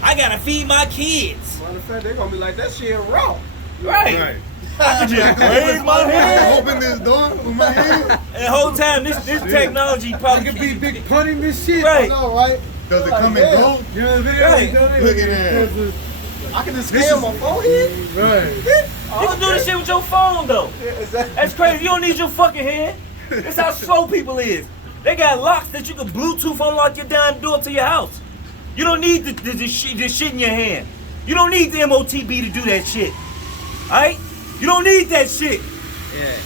I gotta feed my kids. Matter of fact, they're gonna be like, that shit raw. Right. I can just raise my I can hand. open this door with my hand. And the whole time, this technology probably I could be big punting this shit. Right. I know, right? Does it come and go? You know the video? Right. He done it. Look at that. I can just scan my forehead. Right. You can do this shit with your phone though. That's crazy. You don't need your fucking hand. That's how slow people is. They got locks that you can Bluetooth unlock your damn door to your house. You don't need this shit in your hand. You don't need the MOTB to do that shit. Alright? You don't need that shit. Yeah.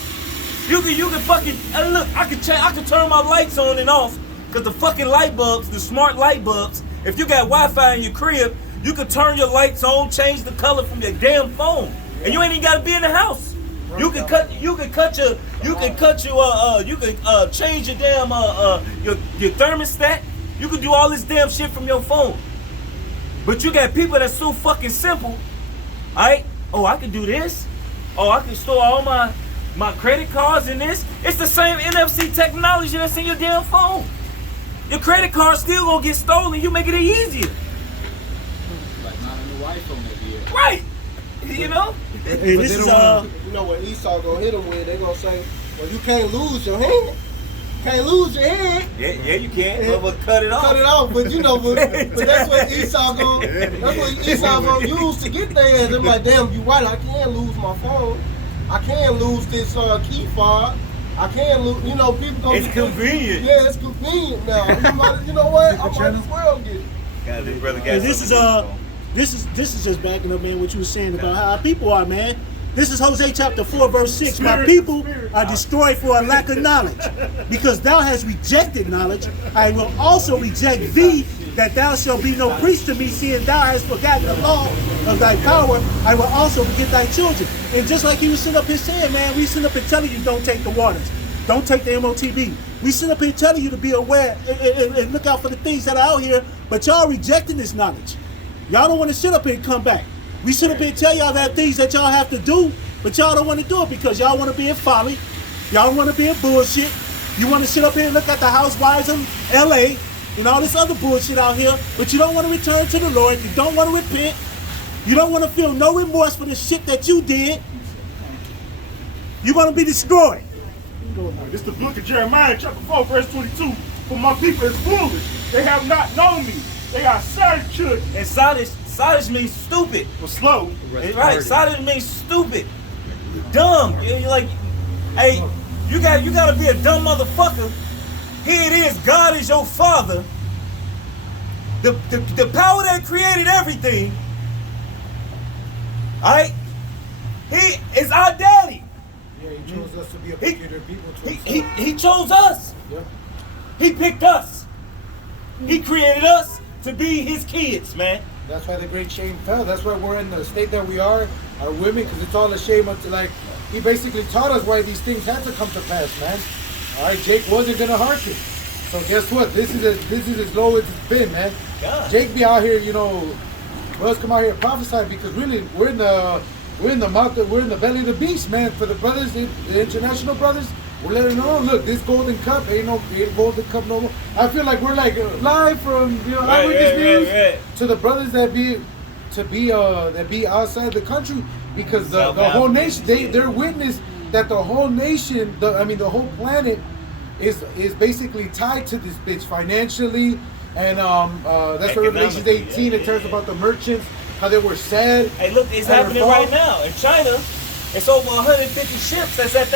You can fucking look. I can turn my lights on and off because the fucking light bulbs, the smart light bulbs. If you got Wi-Fi in your crib, you can turn your lights on, change the color from your damn phone, and you ain't even gotta be in the house. You can change your damn your thermostat. You can do all this damn shit from your phone. But you got people that's so fucking simple. Alright? Oh, I can do this. Oh, I can store all my credit cards in this. It's the same NFC technology that's in your damn phone. Your credit card still gonna get stolen. You making it easier. Like not a new iPhone every year. Right. You know? Hey, this is You know what Esau gonna hit them with? They gonna say, well, you can't lose your hand. Can't lose your hand. Yeah, you can. But cut it off. Cut it off, but you know, but that's what Esau gonna use to get their hands. I'm like, damn, you right. I can't lose my phone. I can't lose this key fob. I can't lose. You know, people gonna. It's convenient. Yeah, it's convenient now. You know what? I might as well get it. God, this brother got And this is just backing up, man, what you were saying about how our people are, man. This is Hosea chapter 4, verse 6. My people are destroyed for a lack of knowledge. Because thou hast rejected knowledge, I will also reject thee, that thou shalt be no priest to me, seeing thou hast forgotten the law of thy power, I will also forget thy children. And just like he was sitting up here saying, man, we sitting up here telling you don't take the waters. Don't take the MOTB. We sit up here telling you to be aware and look out for the things that are out here, but y'all rejecting this knowledge. Y'all don't want to sit up here and come back. We sit up here and tell y'all that things that y'all have to do, but y'all don't want to do it because y'all want to be in folly. Y'all want to be in bullshit. You want to sit up here and look at the housewives in LA and all this other bullshit out here, but you don't want to return to the Lord. You don't want to repent. You don't want to feel no remorse for the shit that you did. You're going to be destroyed. It's the book of Jeremiah, chapter 4, verse 22. For my people is foolish. They have not known me. They are children. And Sadish means stupid. Or slow. Right, Sadish means stupid. Dumb. You're like, hey, you gotta be a dumb motherfucker. Here it is, God is your father. The power that created everything. Alright? He is our daddy. Yeah, he chose us to be a peculiar people to He chose us. Yeah. He picked us. He created us to be his kids, man. That's why the great shame fell. That's why we're in the state that we are, our women, because it's all a shame of, like, he basically taught us why these things had to come to pass, man. All right, Jake wasn't gonna hearken. So guess what? This is as low as it's been, man. God. Jake be out here, you know, brothers come out here and prophesy because really we're in the mouth, we're in the belly of the beast, man. For the brothers, the international brothers, we're letting them know, look, this golden cup ain't golden cup no more. I feel like we're like live from Eyewitness News to the brothers that be outside the country because the whole nation they're witness that the whole nation, the whole planet is basically tied to this bitch financially, and that's what Revelation 18 it tells about the merchants how they were sad. Hey, look, it's happening right now in China. It's over 150 ships that's at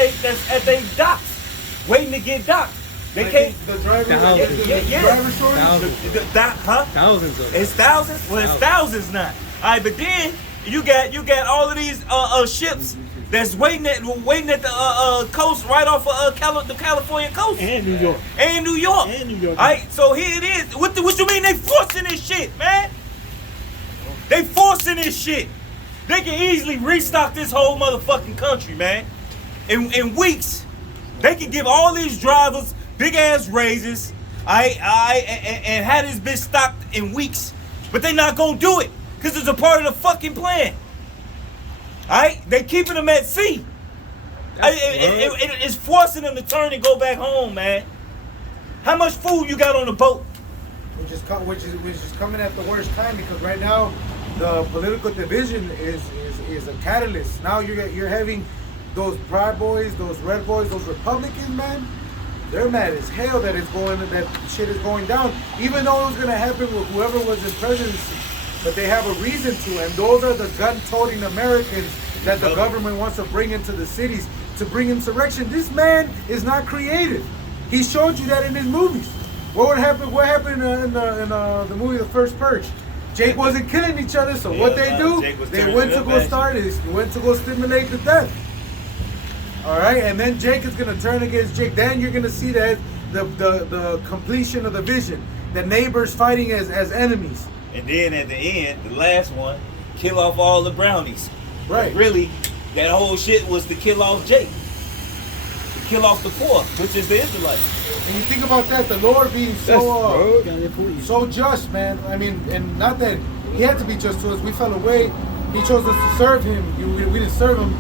they docks, waiting to get docked. They can't. The driver, Thousands of them. It's thousands. Well, it's thousands now. All right, but then you got all of these ships that's waiting at the coast right off of the California coast and New York. All right, so here it is. What you mean they forcing this shit, man? They forcing this shit. They can easily restock this whole motherfucking country, man. In weeks, they can give all these drivers big ass raises, and have this bitch stocked in weeks. But they not gonna do it because it's a part of the fucking plan. Alright, they keeping them at sea. It's forcing them to turn and go back home, man. How much food you got on the boat? Which is coming at the worst time because right now the political division is a catalyst. Now you're having those Pride Boys, those Red Boys, those Republicans, man. They're mad as hell that shit is going down. Even though it was gonna happen with whoever was in presidency, but they have a reason to, and those are the gun-toting Americans that the government wants to bring into the cities to bring insurrection. This man is not creative. He showed you that in his movies. What happened in the movie The First Purge? Jake wasn't killing each other, so what they do? They went to go start it. They went to go stimulate the death. All right, and then Jake is gonna turn against Jake. Then you're gonna see that the completion of the vision. The neighbors fighting as enemies. And then at the end, the last one, kill off all the brownies. Right. Really, that whole shit was to kill off Jake. To kill off the poor, which is the Israelites. And you think about that, the Lord being so just, man. I mean, and not that he had to be just to us. We fell away. He chose us to serve him. We didn't serve him.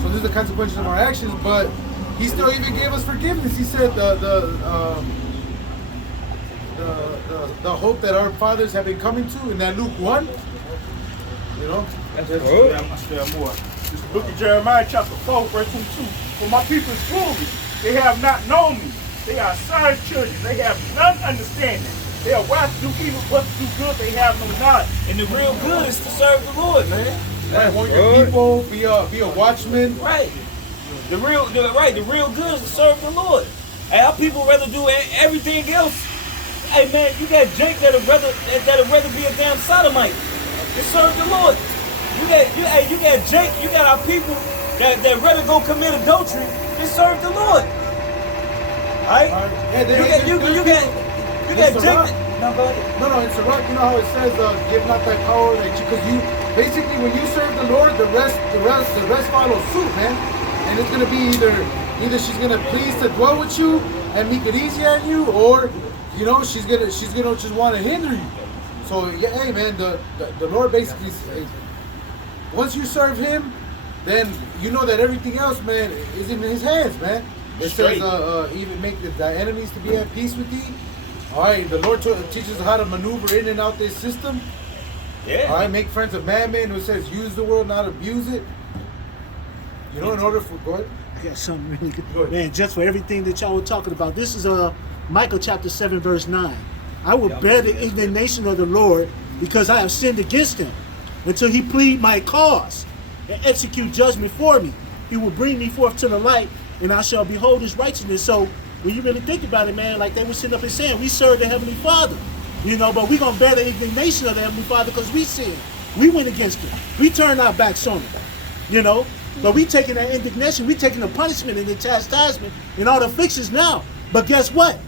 So these are the consequences of our actions. But he still even gave us forgiveness. He said the hope that our fathers have been coming to in that Luke 1. You know? I'm gonna share more. This is the book of Jeremiah, chapter 4, verse 22. For my people is foolish. They have not known me. They are sons' children. They have none understanding. They are wise to do evil, but to do good they have no knowledge. And the real good is to serve the Lord, man. Right, want your people, be a watchman. Right. The real good is to serve the Lord. Hey, our people rather do everything else. Hey man, you got Jake that'd rather be a damn sodomite to serve the Lord. You got Jake, you got our people that rather go commit adultery than serve the Lord. Alright? You got Jake. No, it's a rock. You know how it says, "Give not thy power," because you basically when you serve the Lord, the rest follows suit, man. And it's gonna be either she's gonna please to dwell with you and make it easy on you, or you know she's gonna just want to hinder you. So yeah, hey man, the Lord basically, once you serve Him, then you know that everything else, man, is in His hands, man. It says, even make thy enemies to be at peace with thee. All right, the Lord teaches us how to maneuver in and out this system. Yeah. All right, make friends of mammon, who says use the world, not abuse it. You know, in order for, go ahead. I got something really good. Man, just for everything that y'all were talking about. This is Micah chapter 7, verse 9. I will bear the indignation of the Lord because I have sinned against him until he plead my cause and execute judgment for me. He will bring me forth to the light and I shall behold his righteousness. So when you really think about it, man, like they were sitting up and saying, we serve the Heavenly Father, you know, but we're going to bear the indignation of the Heavenly Father because we sinned. We went against him. We turned our backs on him, you know, but we taking that indignation, we taking the punishment and the chastisement and all the fixes now. But guess what?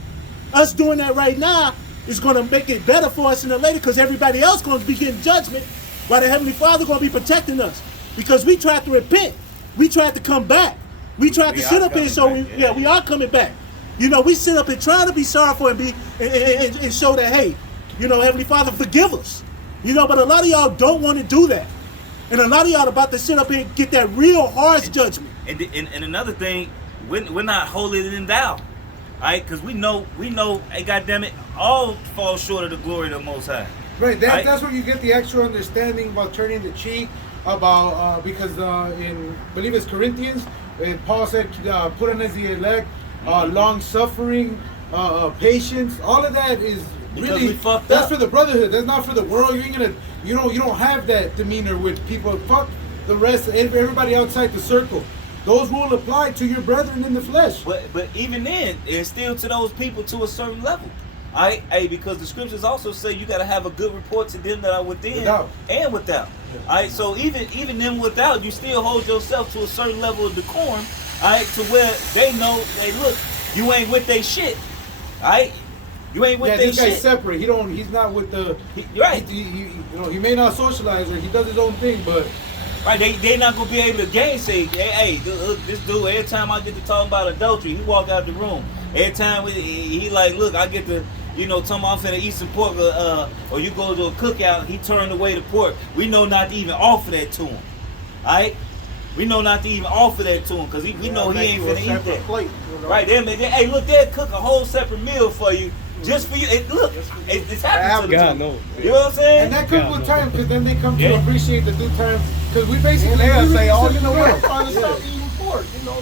Us doing that right now is going to make it better for us in the later because everybody else going to be getting judgment while the Heavenly Father going to be protecting us because we tried to repent. We tried to come back. We tried to sit up here, so we are coming back. You know, we sit up and try to be sorrowful and and show that, hey, you know, Heavenly Father, forgive us. You know, but a lot of y'all don't want to do that. And a lot of y'all about to sit up here and get that real harsh judgment. And another thing, we're not holier than thou. Right? Because we know, hey, goddamn it, all fall short of the glory of the Most High. Right, that's where you get the extra understanding about turning the cheek, about, because in, I believe it's Corinthians, Paul said, put on as the elect, long-suffering, patience, all of that is really, that's for the brotherhood, that's not for the world. You don't have that demeanor with people. Fuck the rest, everybody outside the circle. Those will apply to your brethren in the flesh. But even then, it's still to those people to a certain level. Right? Hey, because the scriptures also say you got to have a good report to them that are within and without. All right, so even them without, you still hold yourself to a certain level of decorum. All right, to where they know, hey, look, you ain't with they shit. All right, you ain't with they shit. Yeah, this guy's separate. He's not with the. Right. He may not socialize or he does his own thing, but. Right, they not gonna be able to gainsay. Hey, this dude. Every time I get to talk about adultery, he walk out the room. Every time he like, look, I get to, you know, talking about I'm finna eat some pork, or you go to a cookout, he turned away the pork. We know not to even offer that to him. All right, we know not to even offer that to him because we know he ain't finna eat that. Plate, you know? Right, hey, look, they'll cook a whole separate meal for you. Just for you, it's happening to them. You know what I'm saying? And that comes with time, because then they come to appreciate the due time. Because we basically say, "Oh, you know what? I'm trying to stop eating pork." You know,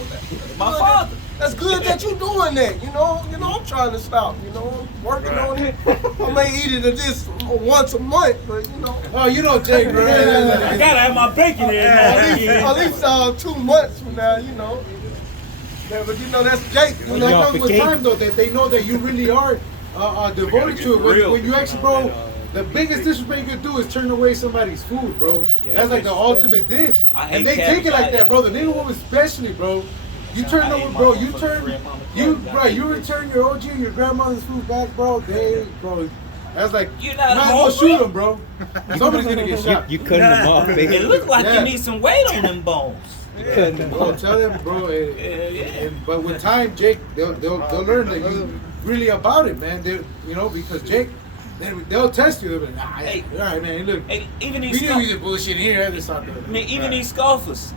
my father. That's good that you doing that. You know, I'm trying to stop. You know, I'm working on it. I may eat it just once a month, but you know. Oh, you know, Jake, bro. I gotta have my bacon in. At least 2 months from now, you know. Yeah, but you know, that's Jake. You know, that comes with time, though, that they know that you really are devoted to it. When you actually, bro, The biggest disrespect you could do is turn away somebody's food, bro. Yeah, that's like the disrespect. ultimate dish. I hate And they take it like cabbage. that, bro. The nigga woman especially, bro. You turn I over, hate bro. my You motherfucking turn, grandmama you, cabbage. bro. You return your OG and your grandmother's food back, bro. They, bro. That's like, You're you not might as well hungry? shoot them, bro. Somebody's gonna get shot. You cutting them off, It baby. look like Yeah. you need some weight on them bones. You cutting them Bro, off. tell them, bro. Yeah. But with time, Jake, they'll learn that you really about it, man. They, you know, because Jake, they'll test you. They'll be like, Hey. all right, man. Look, Hey, even we these knew you did bullshit here. This out there. I mean, even these scoffers.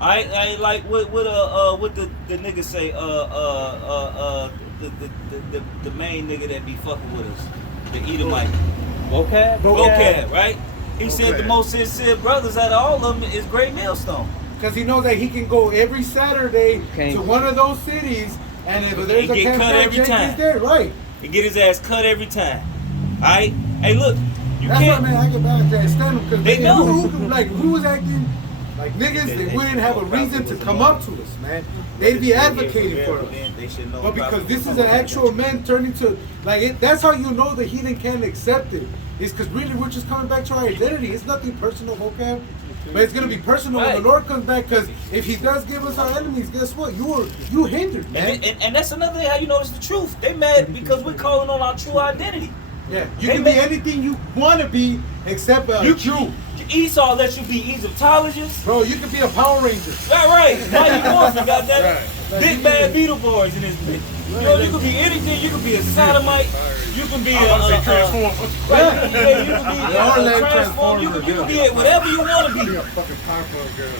I like what the nigga say the main nigga that be fucking with us, the Edomite, Vocab, right? He said the most sincere brothers out of all of them is Great Millstone. Because he knows that he can go every Saturday Okay. to one of those cities, and if there's And a get cut campfire, every Jake time. is there, right? He get his ass cut every time. Alright? Hey, look, you That's why, can't. man, I can't stand them because They know. who was acting like niggas, they wouldn't have a reason to come up to us, man. They'd be advocating for us. They should know. But because this is an actual man turning to, like, that's how you know the heathen can't accept it. It's because really we're just coming back to our identity. It's nothing personal, Vocab. But it's going to be personal when the Lord comes back, because if he does give us our enemies, guess what? You hindered, man. And that's another thing how you know it's the truth. They mad because we're calling on our true identity. Yeah, you can be anything you want to be except a Jew. Esau lets you be Egyptologist. Bro, you could be a Power Ranger. Right. Now you Morphin, goddamn. Big bad Beetle Boys in this bitch. You know, you could be anything. You could be a sodomite. You can be a Transformer. Right. You can be a Transformer. You can be whatever you want to be.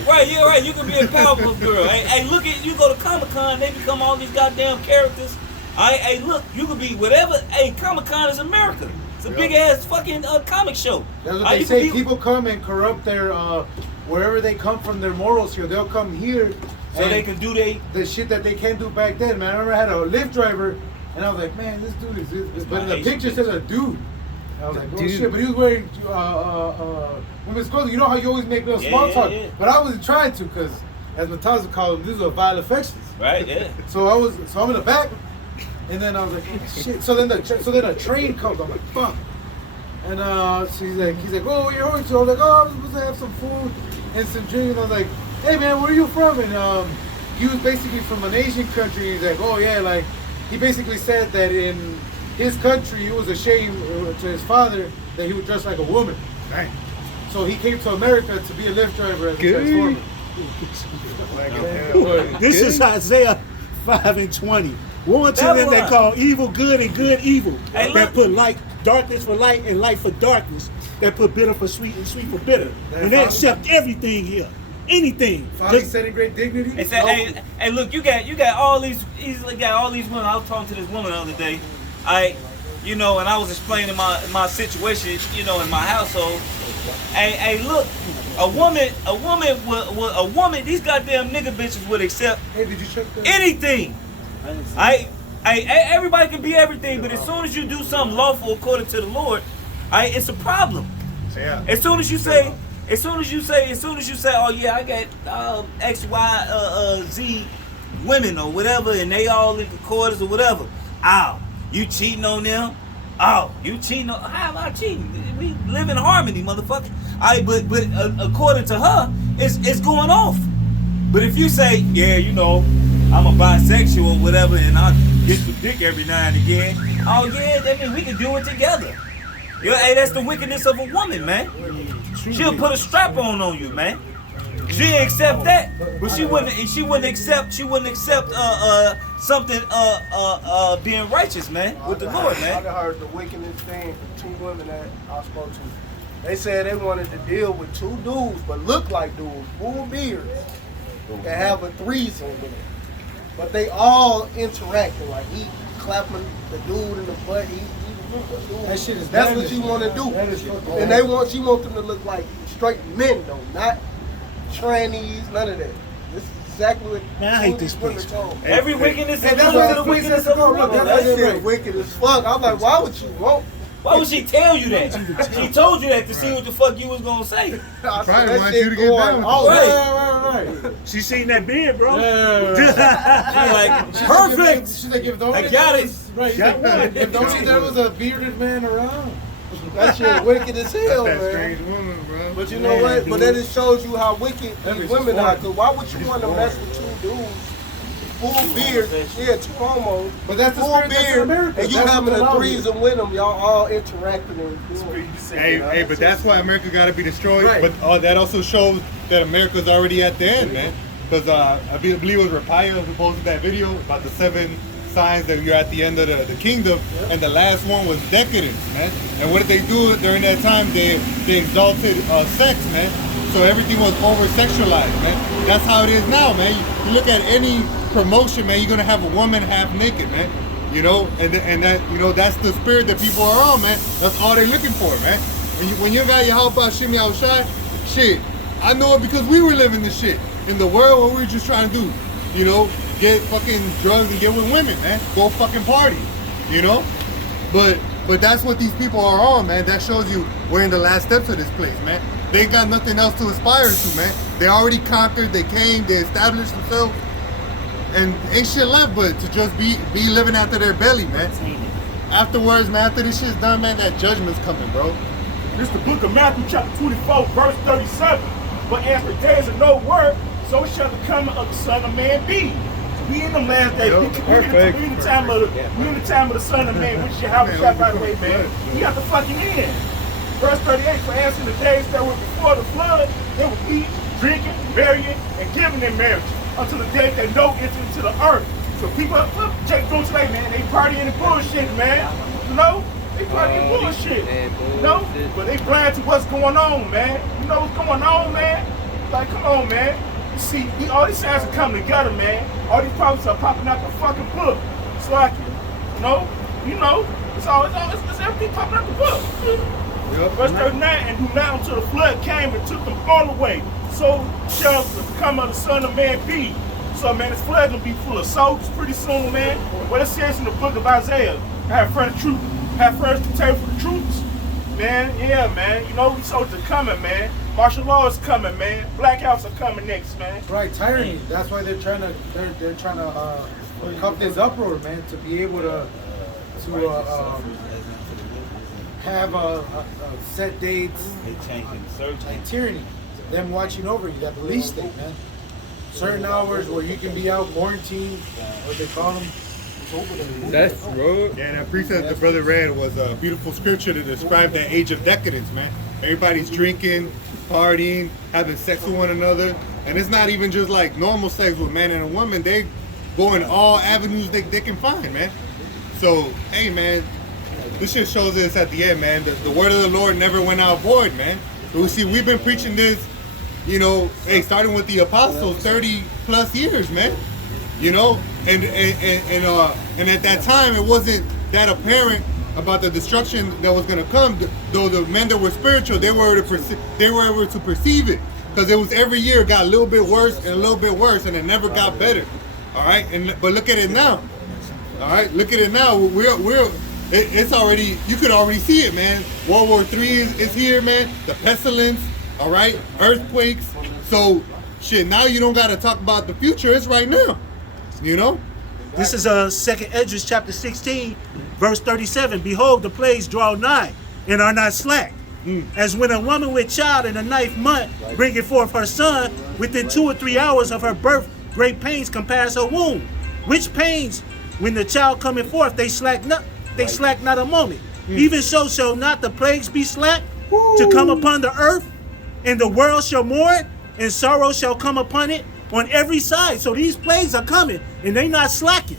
Right. Yeah. Right. You can be a Powerpuff Girl. Hey, look at you. Go to Comic-Con. They become all these goddamn characters. Hey, look. You could be whatever. Hey, Comic-Con is America. It's a big ass fucking comic show. That's what they say. People come and corrupt their wherever they come from, their morals here. They'll come here so they can do the shit that they can't do back then. Man, I remember I had a Lyft driver, and I was like, man, this dude is this. But in the picture said a dude. I was like, oh shit. But he was wearing women's clothing. You know how you always make little small talk. Yeah. But I wasn't trying to, because as Matthias would call them, these are vile affections. Right. Yeah. So I'm in the back. And then I was like, shit. So then a train comes. I'm like, fuck. And so he's like, oh, where you going to? I was like, oh, I'm supposed to have some food and some drink. And I was like, hey man, where are you from? And he was basically from an Asian country. He's like, oh yeah, like he basically said that in his country it was a shame to his father that he would dress like a woman. Right. So he came to America to be a Lyft driver as a Transformer. This is Isaiah 5:20. Woe to them that call evil good and good evil. That put darkness for light and light for darkness. That put bitter for sweet and sweet for bitter. And they accept everything here. Anything. Finally said in great dignity. And say, hey, look, you got all these. He's got all these women. I was talking to this woman the other day. And I was explaining my situation, in my household. Hey, look, a woman. These goddamn nigga bitches would accept anything. Everybody can be everything, but as soon as you do something lawful according to the Lord, it's a problem. Yeah. As soon as you say, oh yeah, I got X, Y, Z women or whatever, and they all in the quarters or whatever. Oh, you cheating on them? Oh, you cheating on? How am I cheating? We live in harmony, motherfucker. But according to her, it's going off. But if you say, yeah, I'm a bisexual or whatever, and I get the dick every now and again. Oh yeah, that means we can do it together. Hey, that's the wickedness of a woman, man. She'll put a strap on you, man. She accept that, but she wouldn't accept something being righteous, man, with the Lord, man. I heard the wickedest thing from 2 women that I spoke to. They said they wanted to deal with 2 dudes, but look like dudes, full beards, and have a threesome with them. But they all interacting, like he clapping the dude in the butt. That shit is that's what you want to do. And she wants them to look like straight men though, not trannies, none of that. This is exactly what man, I hate this place. Every wickedness is the wickedness of a woman. That shit wicked as fuck. I'm like, why would you want? Why would she tell you that? She told you that to see what the fuck you was gonna say. Probably want you to get down. Right. She seen that beard, bro. She's like, perfect. She's like, if I got it. Right. If only there was a bearded man around. That shit wicked as hell, That man. strange woman, bro. But you know what? But that just shows you how wicked these women are. Cause why would you want to mess with two dudes, full beard, two homos, But that's the full spirit that's in beard, America. and you That's having what's a allowed threesome with them, y'all all interacting and doing. Hey, but that's why America got to be destroyed. Right. But that also shows that America's already at the end, man. Because I believe it was Rapaya who posted that video about the 7 signs that you're at the end of the kingdom, and the last one was decadence, man. And what did they do during that time? They exalted sex, man. So everything was over-sexualized, man. That's how it is now, man. You look at any promotion, man, you're gonna have a woman half naked, man. You know, and that, you know, that's the spirit that people are on, man. That's all they're looking for, man. When you got your help out shimmy outside, shit, I know it because we were living this shit in the world. What we were just trying to do, you know, get fucking drugs and get with women, man. Go fucking party, you know. But that's what these people are on, man. That shows you we're in the last steps of this place, man. They ain't got nothing else to aspire to, man. They already conquered. They came. They established themselves. And ain't shit left but to just be living after their belly, man. Afterwards, man, after this shit's done, man, that judgment's coming, bro. This is the book of Matthew chapter 24, verse 37. But as the days of no work, so shall the coming of the Son of Man be. We in them last days. We in the time of the Son of Man, which Yahweh shall, by the way, man. We got the fucking end. Verse 38, for as in the days that were before the flood, they were eating, drinking, marrying, and giving in marriage until the day that Noah entered into the earth. So people, look, Jake doing today, man, they partying and bullshit, man. You know? They partying and bullshit. You know? But they blind to what's going on, man. You know what's going on, man? Like, come on, man. You see, all these signs are coming together, man. All these problems are popping out the fucking book. It's like, you know, it's everything popping out the book. Yep. Verse 39, and do not until the flood came and took them all away. So shall the coming of the Son of Man be. So, man, this flood gonna be full of souls pretty soon, man. What it says in the book of Isaiah, have first to table for the troops. Man, yeah, man. You know, we soldiers are coming, man. Martial law is coming, man. Blackouts are coming next, man. Right, tyranny. That's why they're trying to cup this uproar, man, to be able to have set dates. Like tyranny. Them watching over you, that police state, man. Certain hours where you can be out quarantined, what they call them. That's true. Yeah, that precept the brother read was a beautiful scripture to describe that age of decadence, man. Everybody's drinking, partying, having sex with one another. And it's not even just like normal sex with a man and a woman. They go in all avenues they can find, man. So, hey, man, this shit shows us at the end, man. The word of the Lord never went out void, man. So, see, we've been preaching this, you know, hey, starting with the apostles 30 plus years, man. You know, and at that time it wasn't that apparent about the destruction that was going to come. Though the men that were spiritual, they were able to perceive it, because it was every year it got a little bit worse and a little bit worse, and it never got better. All right, but look at it now. All right, look at it now. It's already, you could already see it, man. World War III is here, man. The pestilence, all right, earthquakes. So shit, now you don't got to talk about the future. It's right now. You know? This is 2nd Esdras chapter 16, verse 37. Behold, the plagues draw nigh, and are not slack. As when a woman with child in the 9th month bringeth forth her son, within 2 or 3 hours of her birth, great pains compass her womb. Which pains, when the child cometh forth, they slack not a moment. Even so shall not the plagues be slack to come upon the earth, and the world shall mourn, and sorrow shall come upon it on every side. So these plagues are coming, and they not slacking.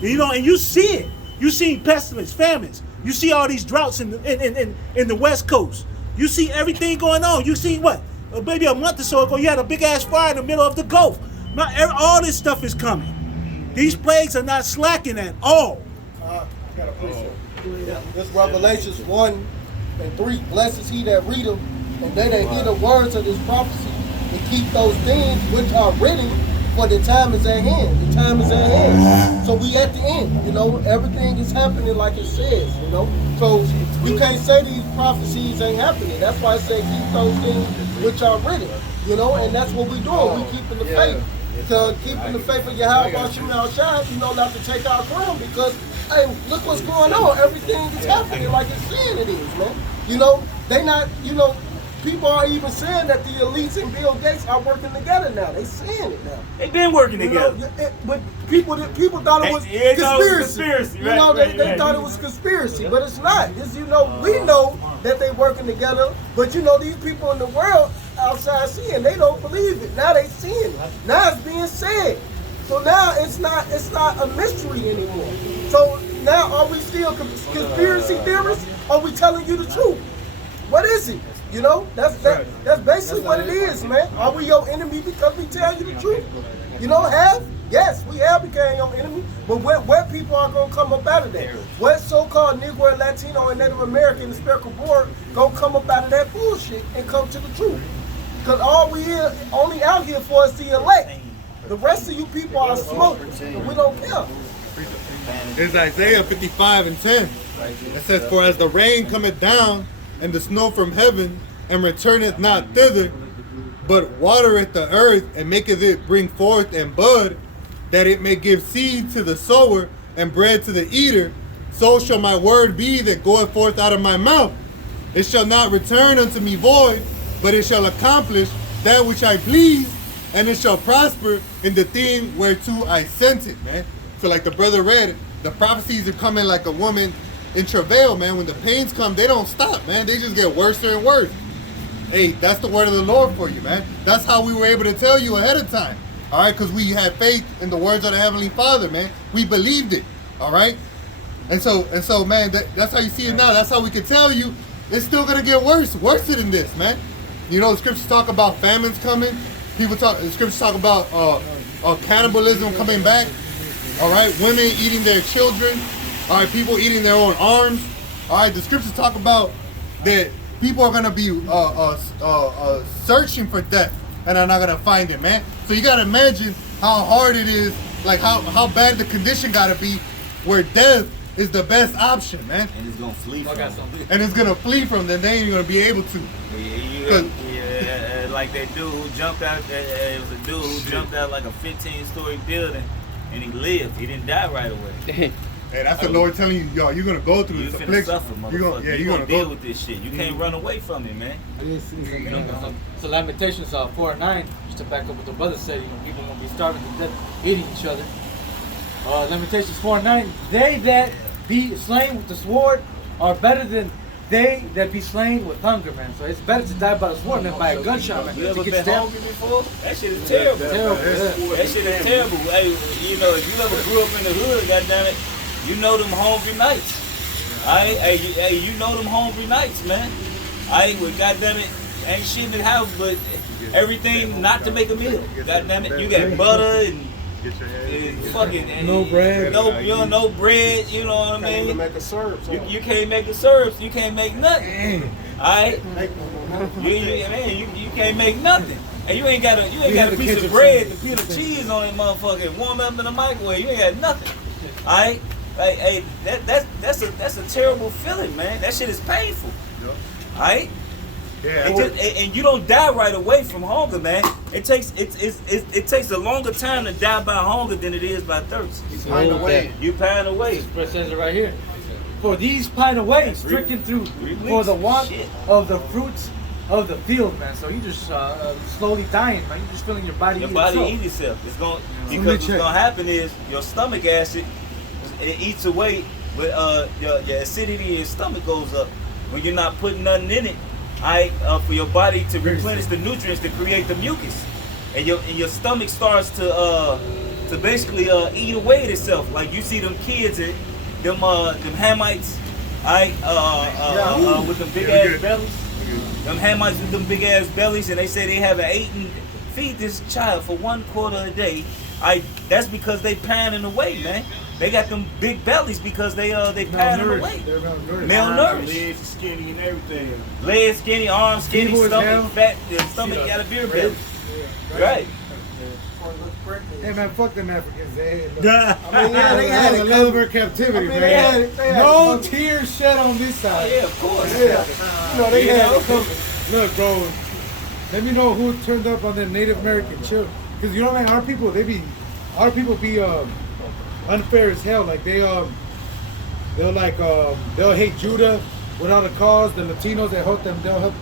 You know, and you see it. You see pestilence, famines. You see all these droughts in the West Coast. You see everything going on. You see what? Maybe a month or so ago, you had a big ass fire in the middle of the Gulf. Now, all this stuff is coming. These plagues are not slacking at all. This Revelations 1 and 3. Blessed is he that readeth, and they that hear the words of this prophecy, and keep those things which are written, for the time is at hand. The time is at hand. So we at the end, you know, everything is happening like it says, you know. So you can't say these prophecies ain't happening. That's why I say keep those things which are written, you know, and that's what we doing. We keeping the faith. To keeping the faith of Yahweh Hashem Al-Shai, you know, not to take our crown, because hey, look what's going on. Everything is happening like it's saying it is, man. You know, they not, you know, people are even saying that the elites and Bill Gates are working together now. They saying it now. They been working together. But people thought it was conspiracy. You know, they thought it was conspiracy, but it's not. It's, you know, we know that they working together, but you know, these people in the world outside seeing, they don't believe it. Now they seeing it. Now it's being said. So now it's not a mystery anymore. So now are we still conspiracy theorists? Or are we telling you the truth? What is it? You know, that's basically what it is, man. Are we your enemy because we tell you the truth? You know, yes, we have become your enemy, but what people are going to come up out of that? What so-called Negro and Latino and Native American and spectral board going to come up out of that bullshit and come to the truth? Because all we only out here for is the elect. The rest of you people are smoke, and we don't care. It's Isaiah 55:10. It says, "For as the rain cometh down, and the snow from heaven, and returneth not thither, but watereth the earth, and maketh it bring forth and bud, that it may give seed to the sower, and bread to the eater, so shall my word be that goeth forth out of my mouth. It shall not return unto me void, but it shall accomplish that which I please, and it shall prosper in the thing whereto I sent it," man. So like the brother read, the prophecies are coming like a woman in travail, man. When the pains come, they don't stop, man. They just get worse and worse. Hey, that's the word of the Lord for you, man. That's how we were able to tell you ahead of time, all right? Because we had faith in the words of the Heavenly Father, man. We believed it, all right? And so, man, that's how you see it now. That's how we can tell you it's still gonna get worse than this, man. You know, the scriptures talk about famines coming. The scriptures talk about cannibalism coming back. All right, women eating their children. All right, people eating their own arms. All right, the scriptures talk about that people are gonna be searching for death and are not gonna find it, man. So you gotta imagine how hard it is, like how bad the condition gotta be, where death is the best option, man. And it's gonna flee from them. And it's gonna flee from them. They ain't gonna be able to. Yeah, like that dude who jumped out. It was a dude who jumped out like a 15-story building, and he lived. He didn't die right away. Hey, that's the Lord telling you, y'all, you're gonna go through this affliction. Suffer, you're gonna deal with this shit. You can't run away from it, man. So Lamentations 4:9, just to back up what the brother said, you know, people won't be starving to death, eating each other. Lamentations 4:9, they that be slain with the sword are better than they that be slain with hunger, man. So it's better to die by the sword than by a gunshot, man. You ever been hungry before? That shit is terrible. That shit is terrible. Hey, you know, if you ever grew up in the hood, goddammit, you know them hungry nights. Hey, you know them hungry nights, man. Well, goddammit, ain't shit in the house, but everything not to make a meal. Goddammit, you got butter and fucking no bread. No bread. You know what I mean? Can't even make a syrup. You can't make a syrup. You can't make nothing. Alright? You can't make nothing. And you ain't got a piece of bread to peel the cheese on it, motherfucker, and warm up in the microwave. You ain't got nothing. Alright? Hey, that's a terrible feeling, man. That shit is painful. Alright? Yeah. And you don't die right away from hunger, man. It takes a longer time to die by hunger than it is by thirst. You pine away. You pine away. It says it right here. For these pine away, stricken through, for the want of the fruits of the field, man. So you just slowly dying, man. You just feeling your body. Your body eat itself. It's going because what's gonna happen is your stomach acid it eats away, but your acidity in your stomach goes up when you're not putting nothing in it. For your body to replenish the nutrients to create the mucus, and your stomach starts to basically eat away at itself. Like you see them kids, them Hamites, with them big ass bellies. Them Hamites with them big ass bellies, and they say they have feed this child for 1/4 a day. That's because they pining away, man. They got them big bellies because they pining away. They're malnourished. Legs skinny and everything. Legs skinny, arms skinny, stomach fat, stomach got a beer belly. Right. Hey man, fuck them Africans. They they had a level of captivity, man. No tears shed on this side. Yeah, of course. You know, they had Look, bro, let me know who turned up on the Native American chill. Because you know, man, our people be unfair as hell. Like they'll hate Judah, without a cause. The Latinos that help them, they'll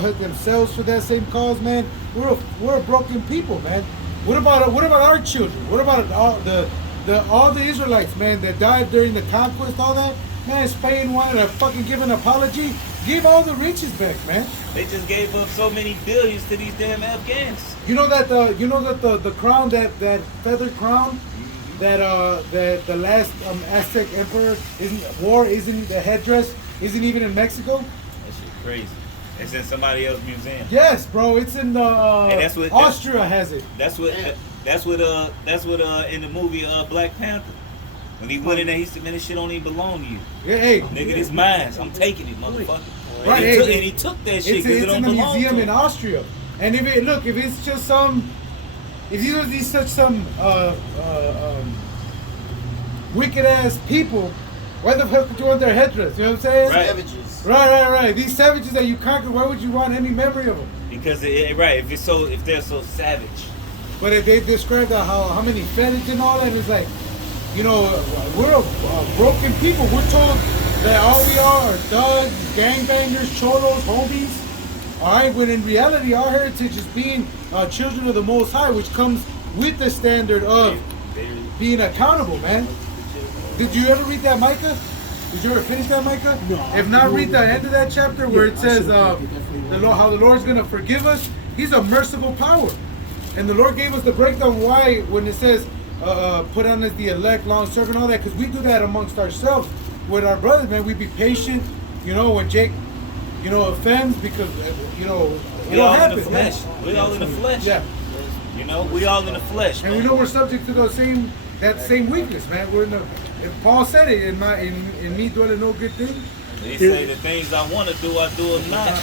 help themselves for that same cause, man. We're a broken people, man. What about our children? What about all the Israelites, man, that died during the conquest, all that? Man, Spain wanted to fucking give an apology. Give all the riches back, man. They just gave up so many billions to these damn Afghans. You know that the crown, that feather crown, that the last Aztec emperor isn't the headdress isn't even in Mexico. That shit crazy. It's in somebody else's museum. Yes, bro. It's in And that's what Austria has it. That's what in the movie Black Panther. When he went in there, he said, "Man, this shit don't even belong to you. Yeah, hey, nigga, this mine. I'm taking it, motherfucker." Right, and he took that shit because it don't belong to him. It's in the museum in Austria. And if it's just some, if you these such some wicked ass people, why the fuck would you want their headdress? You know what I'm saying? Right. Savages. Right. These savages that you conquered, why would you want any memory of them? Because if they're so savage. But if they described how many fetish and all that, it's like, you know, we're a broken people. We're told that all we are thugs, gangbangers, cholos, homies. All right, when in reality, our heritage is being children of the Most High, which comes with the standard of being accountable, man. Did you ever read that, Micah? Did you ever finish that, Micah? No. If not, read the end of that chapter where it says how the Lord's going to forgive us. He's a merciful power. And the Lord gave us the breakdown why when it says, put on us the elect, long servant, all that, because we do that amongst ourselves with our brothers, man. We be patient, you know, when Jake, you know, offends because, you know, we all in the flesh. We all in the flesh. Yeah. You know, we all in the flesh. And man. we know we're subject to that same weakness, man. We're in the, if Paul said it, in me doing no good thing. They say the things I want to do, I do them not.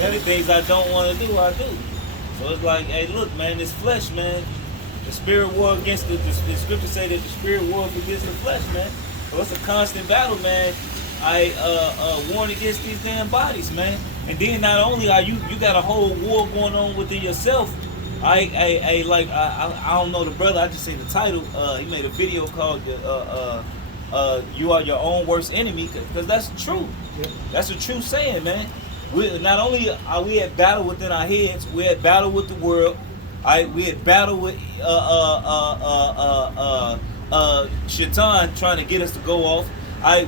And the things I don't want to do, I do. So it's like, hey, look, man, this flesh, man. The spirit war against the scripture say that the spirit war against the flesh, man. So it's a constant battle, man. I warn against these damn bodies, man. And then not only are you got a whole war going on within yourself. I don't know the brother. I just seen the title. He made a video called "You Are Your Own Worst Enemy," because that's true. Yeah. That's a true saying, man. We not only are we at battle within our heads, we're at battle with the world. We at battle with Shaitan trying to get us to go off.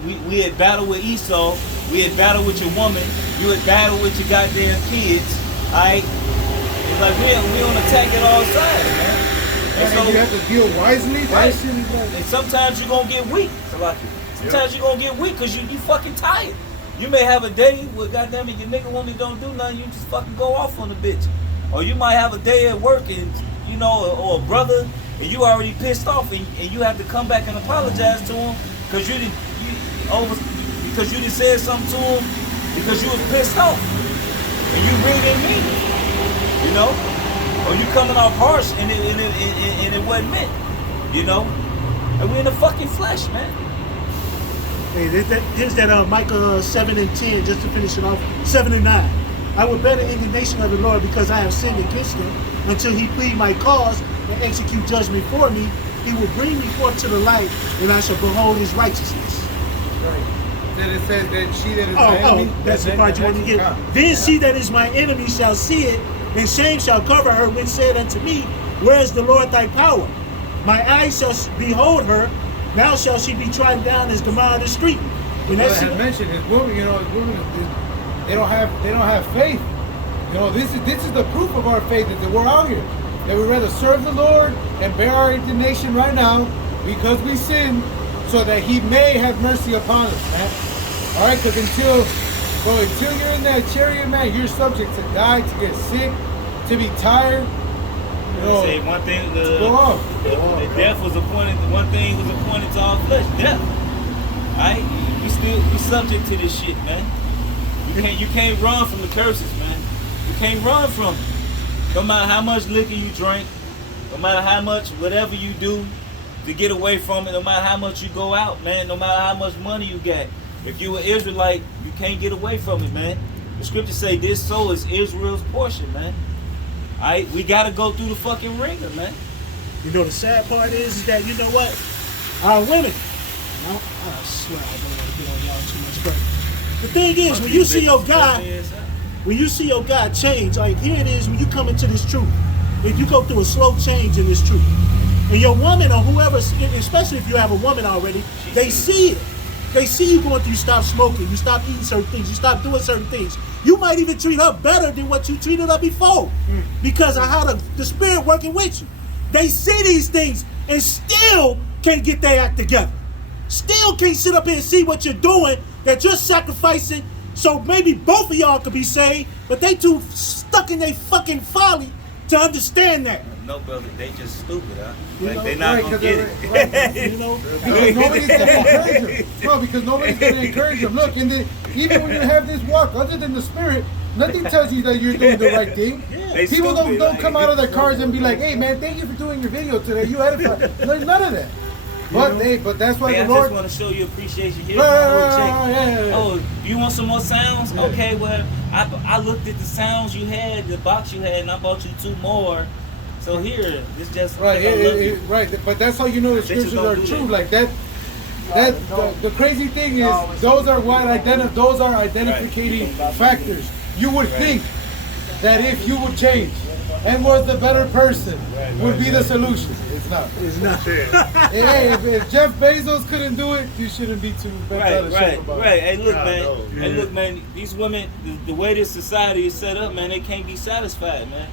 We at battle with Esau. We at battle with your woman. You at battle with your goddamn kids. It's like we on attack at all sides, man. And so you have to deal wisely. Right? And sometimes you're gonna get weak. Sometimes you're gonna get weak because you fucking tired. You may have a day where goddamn it, your nigga woman don't do nothing. You just fucking go off on the bitch. Or you might have a day at work and you know, or a brother, and you already pissed off, and you have to come back and apologize to him because you didn't say something to him because you was pissed off, and you reading me, you know, or you coming off harsh and it wasn't meant, you know, and we in the fucking flesh, man. Hey, here's that Micah 7 and 10, just to finish it off. 7 and 9. I will bear the indignation of the Lord because I have sinned against him. Until he plead my cause and execute judgment for me, he will bring me forth to the light, and I shall behold his righteousness. Right. Then it says that she that is my enemy. That's the part you want to get. Then she that is my enemy shall see it, and shame shall cover her, when said unto me, where is the Lord thy power? My eyes shall behold her. Now shall she be trodden down as the mire of the street. When I had mentioned is women, you know, women, they don't have faith. You know, this is the proof of our faith that we're out here. That we rather serve the Lord and bear our indignation right now because we sin, so that He may have mercy upon us, man. All right, because until you're in that chariot, man, you're subject to die, to get sick, to be tired. You know, say one thing, the death was appointed. One thing was appointed to all flesh, death. Right? We subject to this shit, man. You can't run from the curses, man. You can't run from it. No matter how much liquor you drink, no matter how much whatever you do to get away from it, no matter how much you go out, man, no matter how much money you got. If you an Israelite, you can't get away from it, man. The scriptures say this soul is Israel's portion, man. Alright, we gotta go through the fucking ringer, man. You know, the sad part is that, you know what? Our women, I swear I don't want to get on y'all too much, but The thing is, when you see your guy change, like here it is when you come into this truth, if you go through a slow change in this truth, and your woman or whoever, especially if you have a woman already, they see it. They see you going through, you stop smoking, you stop eating certain things, you stop doing certain things. You might even treat her better than what you treated her before because of how the spirit working with you. They see these things and still can't get their act together. Still can't sit up here and see what you're doing, that you're sacrificing so maybe both of y'all could be saved, but they too stuck in their fucking folly to understand that. No, brother, they just stupid, huh? You Like know, they not right, gonna 'cause get they're- it. You know? Because nobody's gonna encourage them. No, because nobody's gonna encourage them. Look, and then even when you have this walk, other than the spirit, nothing tells you that you're doing the right thing. They People stupid, don't like- come out of their cars and be like, "Hey, man, thank you for doing your video today. You edified." There's none of that. But that's why Hey, I the Lord. just want to show you appreciation. Here's Right, my little right, check. right, yeah. Oh, you want some more sounds? Okay, well, I looked at the sounds you had, the box you had, and I bought you 2 more. So here, it's just Right, I love you. right. But that's how you know the Bitches scriptures don't are do true. that. Like that. The crazy thing is, those are identificating factors. You would think that if you would change and was the better person, would be the solution. It's not. It's not. Hey, if Jeff Bezos couldn't do it, you shouldn't be too bent out of shape about it. Right. Hey, look, man. Hey, look, man. These women, the way this society is set up, man, they can't be satisfied, man.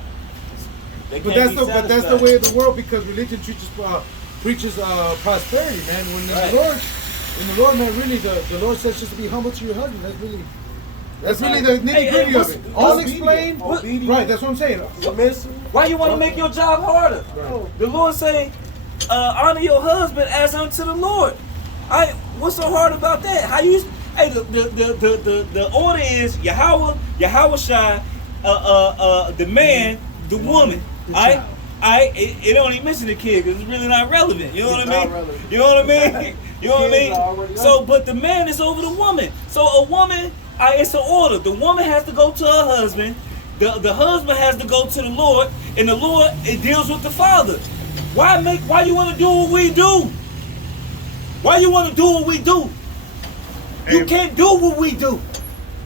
They But can't that's be the satisfied. way of the world, because religion preaches prosperity, man. When the Lord, man, really the Lord says just to be humble to your husband. That's really the nitty gritty of it. All explained, right? That's what I'm saying. Why you want to make your job harder? The Lord say, honor your husband as unto the Lord. What's so hard about that? How you? Hey, the order is Yahweh Shai, the man, the woman. It don't even mention the kid because it's really not relevant. You know what I mean? You know what I mean? You know what I mean? So, but the man is over the woman. So a woman, it's an order. The woman has to go to her husband. The husband has to go to the Lord, and the Lord, it deals with the Father. Why you want to do what we do? Why you want to do what we do? You can't do what we do.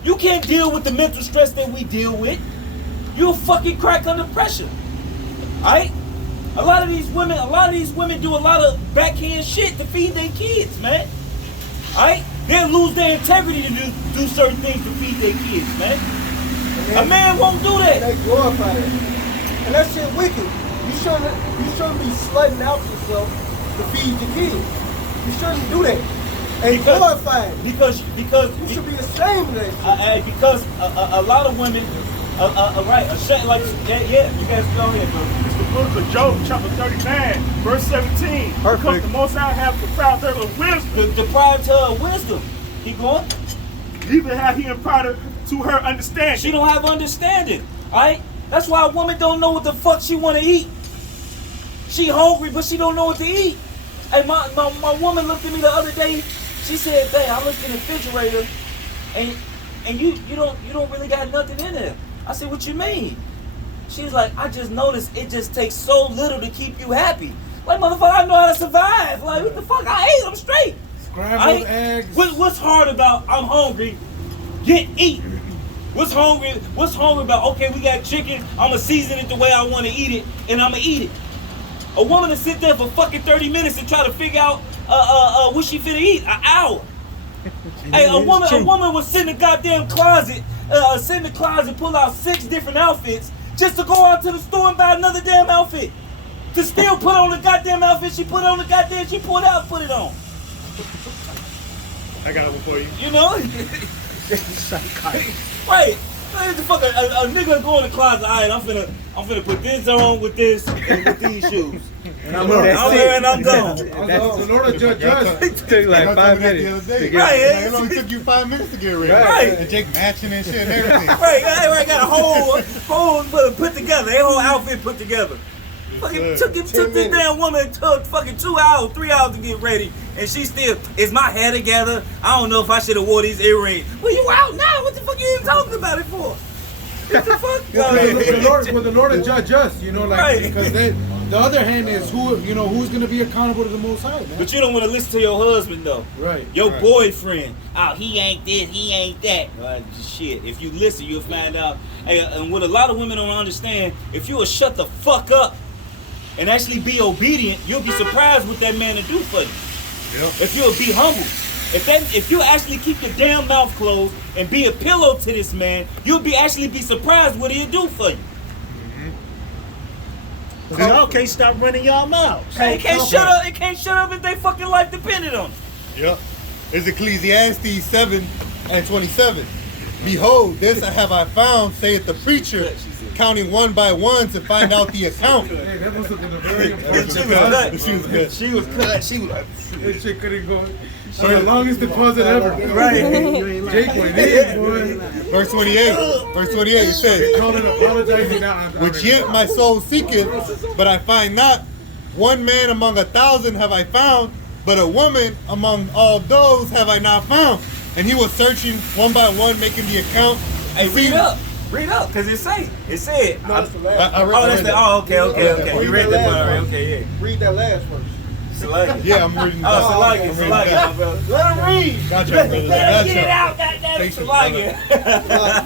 You can't deal with the mental stress that we deal with. You'll fucking crack under pressure. Alright? A lot of these women do a lot of backhand shit to feed their kids, man. Alright? They'll lose their integrity to do certain things to feed their kids, man. A man won't do that. They glorify that. And that shit wicked. You shouldn't be slutting out yourself to feed your kids. You shouldn't do that. And glorify it. Because you should be ashamed of that shit. Because a lot of women, right, ashamed, like, yeah, you guys go ahead, bro. It's the book of Job, chapter 39, verse 17. Because the Most High have deprived her of wisdom. Deprived her of wisdom. Keep going. Even how he imparted to her understanding. She don't have understanding, alright? That's why a woman don't know what the fuck she want to eat. She hungry, but she don't know what to eat. Hey, my woman looked at me the other day. She said, "Babe, I looked in the refrigerator, and you don't really got nothing in there." I said, "What you mean?" She's like, "I just noticed it just takes so little to keep you happy." Like, motherfucker, I know how to survive. Like, what the fuck? I ate. I'm straight. Scrambled eggs. What's hard about I'm hungry? Eat. What's hungry about? Okay, we got chicken. I'ma season it the way I want to eat it, and I'ma eat it. A woman to sit there for fucking 30 minutes and try to figure out what she finna eat. An hour. Hey, a woman would sit in the goddamn closet, pull out 6 different outfits just to go out to the store and buy another damn outfit. To still put on the goddamn outfit she pulled out, put it on. I got one for you. You know? Right. What the fuck? A nigga go in the closet, alright, I'm finna put this on with this and with these shoes. And I'm gone. The Lord will judge us. It took like 5 minutes. Right. It only took you 5 minutes to get ready. Right. And Jake matching and shit and everything. Right. I got a whole put together. That whole outfit put together. Fucking took this damn woman, took fucking 2 hours, 3 hours to get ready, and she still, is my hair together? I don't know if I should have wore these earrings. Well, you out now. What the fuck are you talking about it for? What the fuck? The Lord will judge us, you know, like, Right. because the other hand is who's gonna be accountable to the Most High, man. But you don't want to listen to your husband though. Right. Your boyfriend. Oh, he ain't this, he ain't that. Shit. If you listen, you'll find out. Hey, and what a lot of women don't understand, if you will shut the fuck up and actually be obedient, you'll be surprised what that man will do for you. Yep. If you'll be humble. If you actually keep your damn mouth closed and be a pillow to this man, you'll actually be surprised what he'll do for you. Y'all can't stop running y'all mouths. Hey, it can't shut up. It can't shut up if they fucking life depended on it. Yep. It's Ecclesiastes 7:27. Behold, this have I found, saith the preacher, counting one by one to find out the account. Hey, that must have been a very She was good. She was cut. She was like, This shit couldn't go. The longest deposit ever. right. Jake went in, boy. Verse 28. Verse 28 it says, Called it apologizing now. which yet my soul seeketh, but I find not. One man among 1,000 have I found, but a woman among all those have I not found. And he was searching one by one, making the account. Hey, read up. Read up, because it said. No, that's the last. Okay. You read that part already. Okay, yeah. Read that last verse. Salaki. Yeah, I'm reading. Salaki, my brother. Let him read. Gotcha, brother. Let him get it Gotcha. out, goddamn it, Salaki.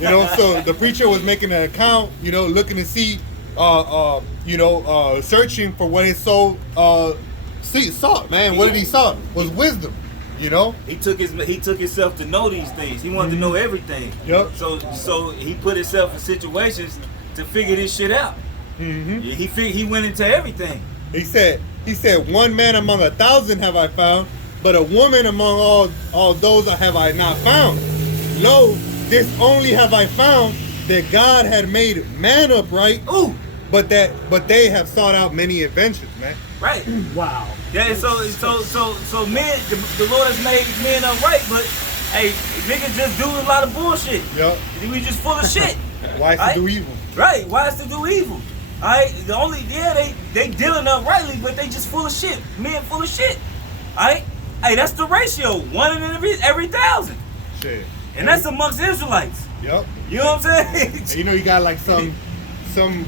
You know, so the preacher was making an account, looking to see, searching for what his soul sought, man. What did he sought? Was wisdom, He took himself to know these things. He wanted to know everything. Yep. So he put himself in situations to figure this shit out. Mm-hmm. He went into everything. He said, one man among 1,000 have I found, but a woman among all those have I not found. Lo, this only have I found, that God had made man upright. Ooh. But they have sought out many inventions, man. Right. Wow. Yeah. So men, the Lord has made men upright, but hey, niggas just do a lot of bullshit. Yep. We just full of shit. Why is to do evil? Right. Why is to do evil? Alright, they dealing uprightly, but they just full of shit. Men full of shit. Alright? Hey, that's the ratio. 1 in every 1,000. Shit. And that's amongst Israelites. Yep. You know what I'm saying? And you got like some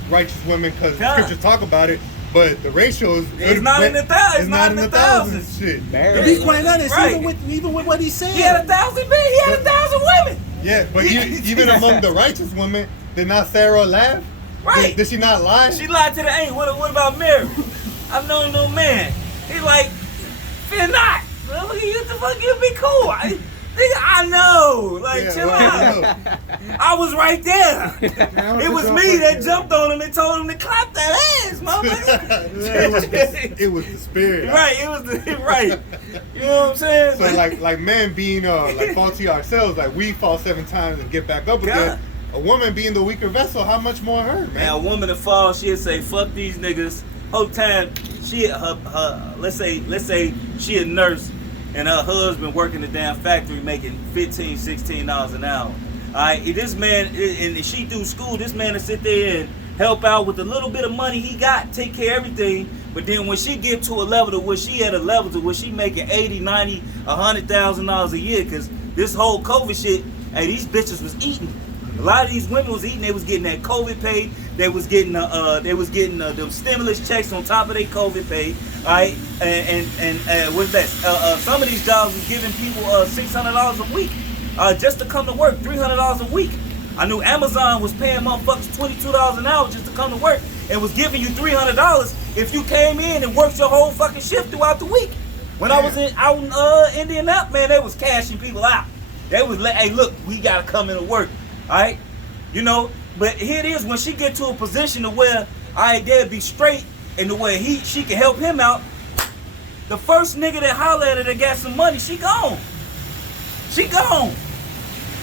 righteous women, because scriptures talk about it, but the ratio is it's not in the thousands. It's not in the thousands. Shit. To be quite honest, Right. even with what he said. He had 1,000 men. He had 1,000 women. Yeah, but even among the righteous women, did not Sarah laugh? Right. Did she not lie? She lied to the ain't. What about Mary? I've known no man. He like, fear not. Look at you, the fuck, you be cool. I know. Like, Yeah, chill well, out. I was right there. It was me that jumped on him and told him to clap that ass, motherfucker. it was the spirit. Right, it was the right. You know what I'm saying? So like men being like faulty ourselves, like we fall 7 times and get back up again. God. A woman being the weaker vessel, how much more her, man? Man, a woman to fall, she'll say, fuck these niggas. Whole time, let's say she a nurse and her husband working the damn factory making $15, $16 an hour. Alright, this man, and she do school, this man to sit there and help out with the little bit of money he got, take care of everything. But then when she get to a level to where she making $80, $90, $100,000 a year, because this whole COVID shit, hey, these bitches was eating. A lot of these women was eating. They was getting that COVID pay. They was getting the stimulus checks on top of their COVID pay. All right, and what's that? Some of these jobs was giving people $600 a week just to come to work. $300 a week. I knew Amazon was paying motherfuckers $22 an hour just to come to work, and was giving you $300 if you came in and worked your whole fucking shift throughout the week. When I was out in Indianapolis, man, they was cashing people out. They was like, hey, look, we gotta come in to work. Alright? But here it is, when she get to a position to where they'll be straight and the way she can help him out, the first nigga that holler at her that got some money, she gone. She gone.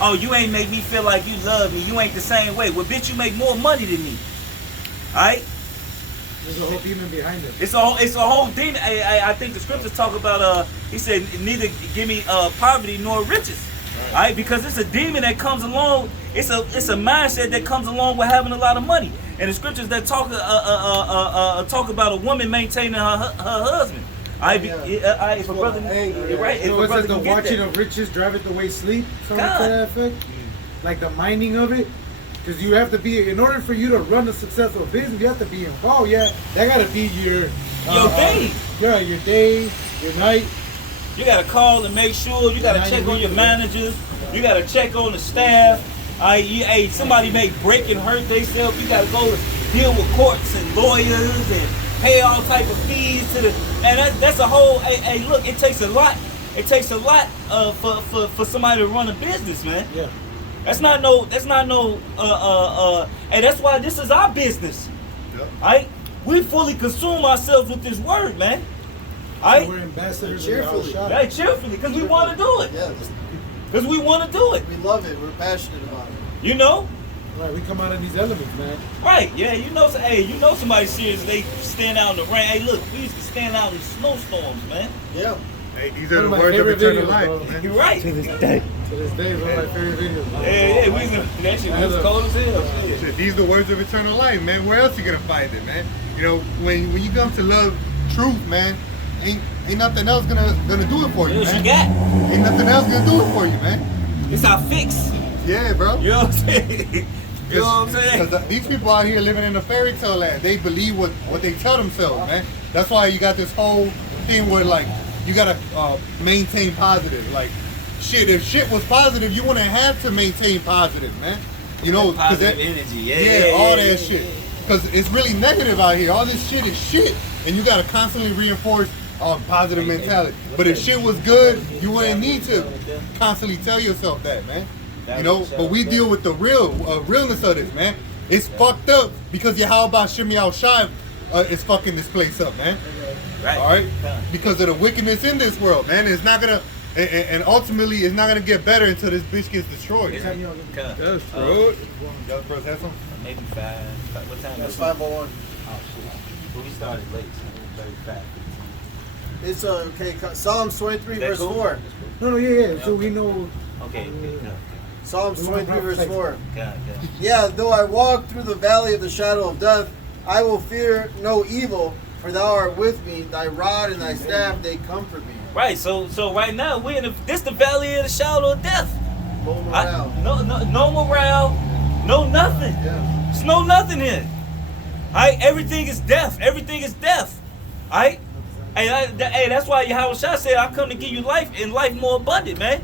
Oh, you ain't make me feel like you love me. You ain't the same way. Well, bitch, you make more money than me. Alright? There's a whole demon behind it. It's a whole demon. I think the scriptures talk about, he said, neither give me poverty nor riches. All right, because it's a demon that comes along. It's a mindset that comes along with having a lot of money. And the scriptures that talk about a woman maintaining her husband. If a brother, you're right. If a brother the can get watching that. of riches driveth away sleep, something to God. that effect. Like the minding of it. Because you have to be, in order for you to run a successful business, you have to be involved. Yeah, that got to be your day. Yeah, your day, your night. You gotta call and make sure. You gotta check on your managers. You gotta check on the staff. Hey, somebody may break and hurt themselves. You gotta go deal with courts and lawyers and pay all type of fees to the. And that's a whole. Hey, look, it takes a lot. It takes a lot for somebody to run a business, man. Yeah. That's not no. And that's why this is our business. Yep. Right? We fully consume ourselves with this word, man. Right? We're ambassadors Cheerfully. Right, cheerfully, because we want to do it. Yeah, Because we want to do it. we love it. We're passionate about it. You know? Right, we come out of these elements, man. Right, yeah, you know, somebody serious, they stand out in the rain. Hey, look, we used to stand out in snowstorms, man. Yeah. Hey, these are the One of my words of favorite eternal videos, life, bro. man. You're right. To this day, it's one of my favorite videos. Yeah, we used to, that shit was cold as hell. Shit. Shit, these are the words of eternal life, man. Where else you gonna find it, man? You know, when you come to love truth, man, ain't nothing else gonna do it for you, What man. you got? Ain't nothing else gonna do it for you, man. It's our fix. Yeah, bro. You know what I'm saying? You know what I'm saying? Because these people out here living in a fairy tale land, they believe what they tell themselves, man. That's why you got this whole thing where, like, you gotta maintain positive. Like, shit, if shit was positive, you wouldn't have to maintain positive, man. You know, because Positive energy, all that shit. Because it's really negative out here. All this shit is shit, and you gotta constantly reinforce positive mentality. But if shit was good, you wouldn't need to constantly tell yourself that, man. You know, but we deal with the realness of this, man. It's fucked up because Yahweh Shimmy Al Shai is fucking this place up, man. Right. All right, because of the wickedness in this world, man. It's not gonna, and ultimately, it's not gonna get better until this bitch gets destroyed. That's Y'all bros have some? Maybe 5. What time That's is it? 5:01. Oh, shit. Well, we started late, so 35. It's okay. Psalms 23, That verse cool? 4. No, yeah. So we know. Okay, good. Psalms 23, verse 4. Good. Yeah, though I walk through the valley of the shadow of death, I will fear no evil, for thou art with me. Thy rod and thy staff, they comfort me. Right, so right now we're in this the valley of the shadow of death. No morale. No morale, no nothing. Yeah. There's no nothing here. Alright, everything is death. Everything is death. Alright? Hey, that's why Yahweh Shai said, I come to give you life and life more abundant, man.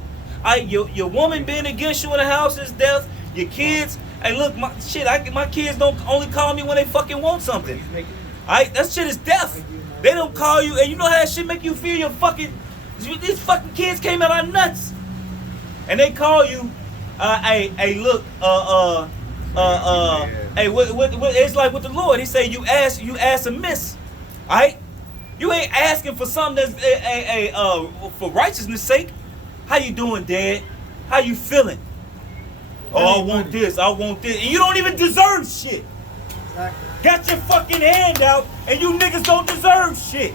Your woman being against you in the house is death. Your kids, hey, look, my kids don't only call me when they fucking want something. Alright, that shit is death. They don't call you, and you know how that shit make you feel. Your fucking, these fucking kids came out our nuts, and they call you, hey, look, hey, what? It's like with the Lord. He say you ask amiss, alright? You ain't asking for something that's for righteousness' sake. How you doing, Dad? How you feeling? Oh, I want this, and you don't even deserve shit. Got your fucking hand out, and you niggas don't deserve shit.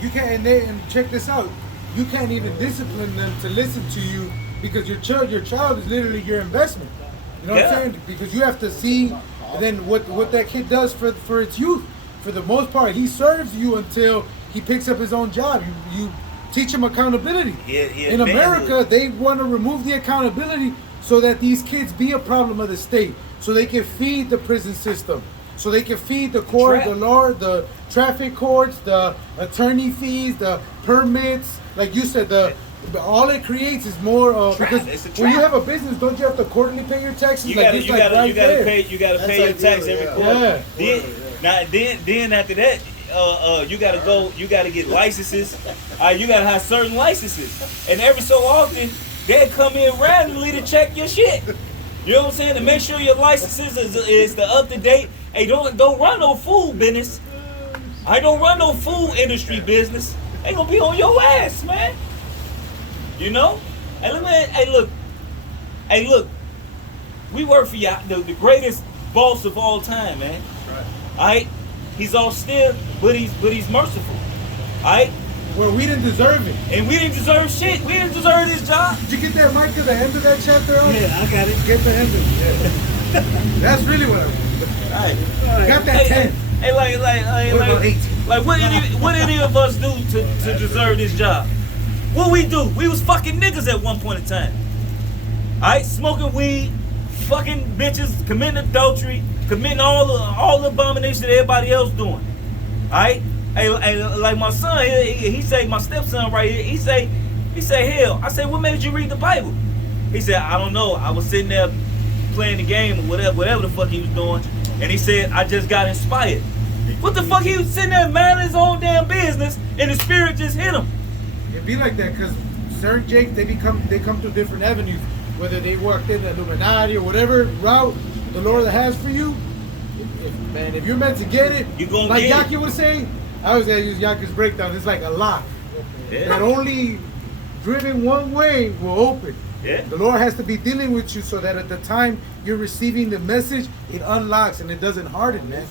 You can't, and check this out. You can't even discipline them to listen to you because your child is literally your investment. You know what I'm saying? Because you have to see then what that kid does for its youth. For the most part, he serves you until he picks up his own job. You teach him accountability. In America, they want to remove the accountability so that these kids be a problem of the state, so they can feed the prison system. So they can feed the court, the law, the traffic courts, the attorney fees, the permits. Like you said, all it creates is more. Because when you have a business, don't you have to quarterly pay your taxes? You gotta pay your tax every quarter. Then after that, you gotta get licenses. You gotta have certain licenses, and every so often they come in randomly to check your shit. You know what I'm saying? To make sure your licenses is the up to date. Hey, don't run no food business. I don't run no food industry business. They gonna be on your ass, man. You know? Hey, look. We work for y'all, the greatest boss of all time, man. Right. All right. He's austere, but he's merciful. All right. Well, we didn't deserve it. And we didn't deserve shit. We didn't deserve this job. Did you get that mic to the end of that chapter? Yeah, I got it. Get the end of it. That's really what I want. Right. Got that 10. Hey, like what any of us do to deserve this job? What we do? We was fucking niggas at one point in time. Alright, smoking weed, fucking bitches, committing adultery, committing all the abominations that everybody else doing. Alright? Hey, like my son, he say, my stepson right here, he say, hell. I said, what made you read the Bible? He said, I don't know. I was sitting there playing the game or whatever the fuck he was doing. And he said, I just got inspired. What the fuck? He was sitting there minding his own damn business and the spirit just hit him. It be like that because certain Jakes, they come through different avenues. Whether they worked in the Illuminati or whatever route the Lord has for you. If you're meant to get it, you gonna like get Yaki was saying, I was gonna use Yaki's breakdown. It's like a lock that only driven one way will open. Yeah. The Lord has to be dealing with you so that at the time you're receiving the message, it unlocks and it doesn't harden, man.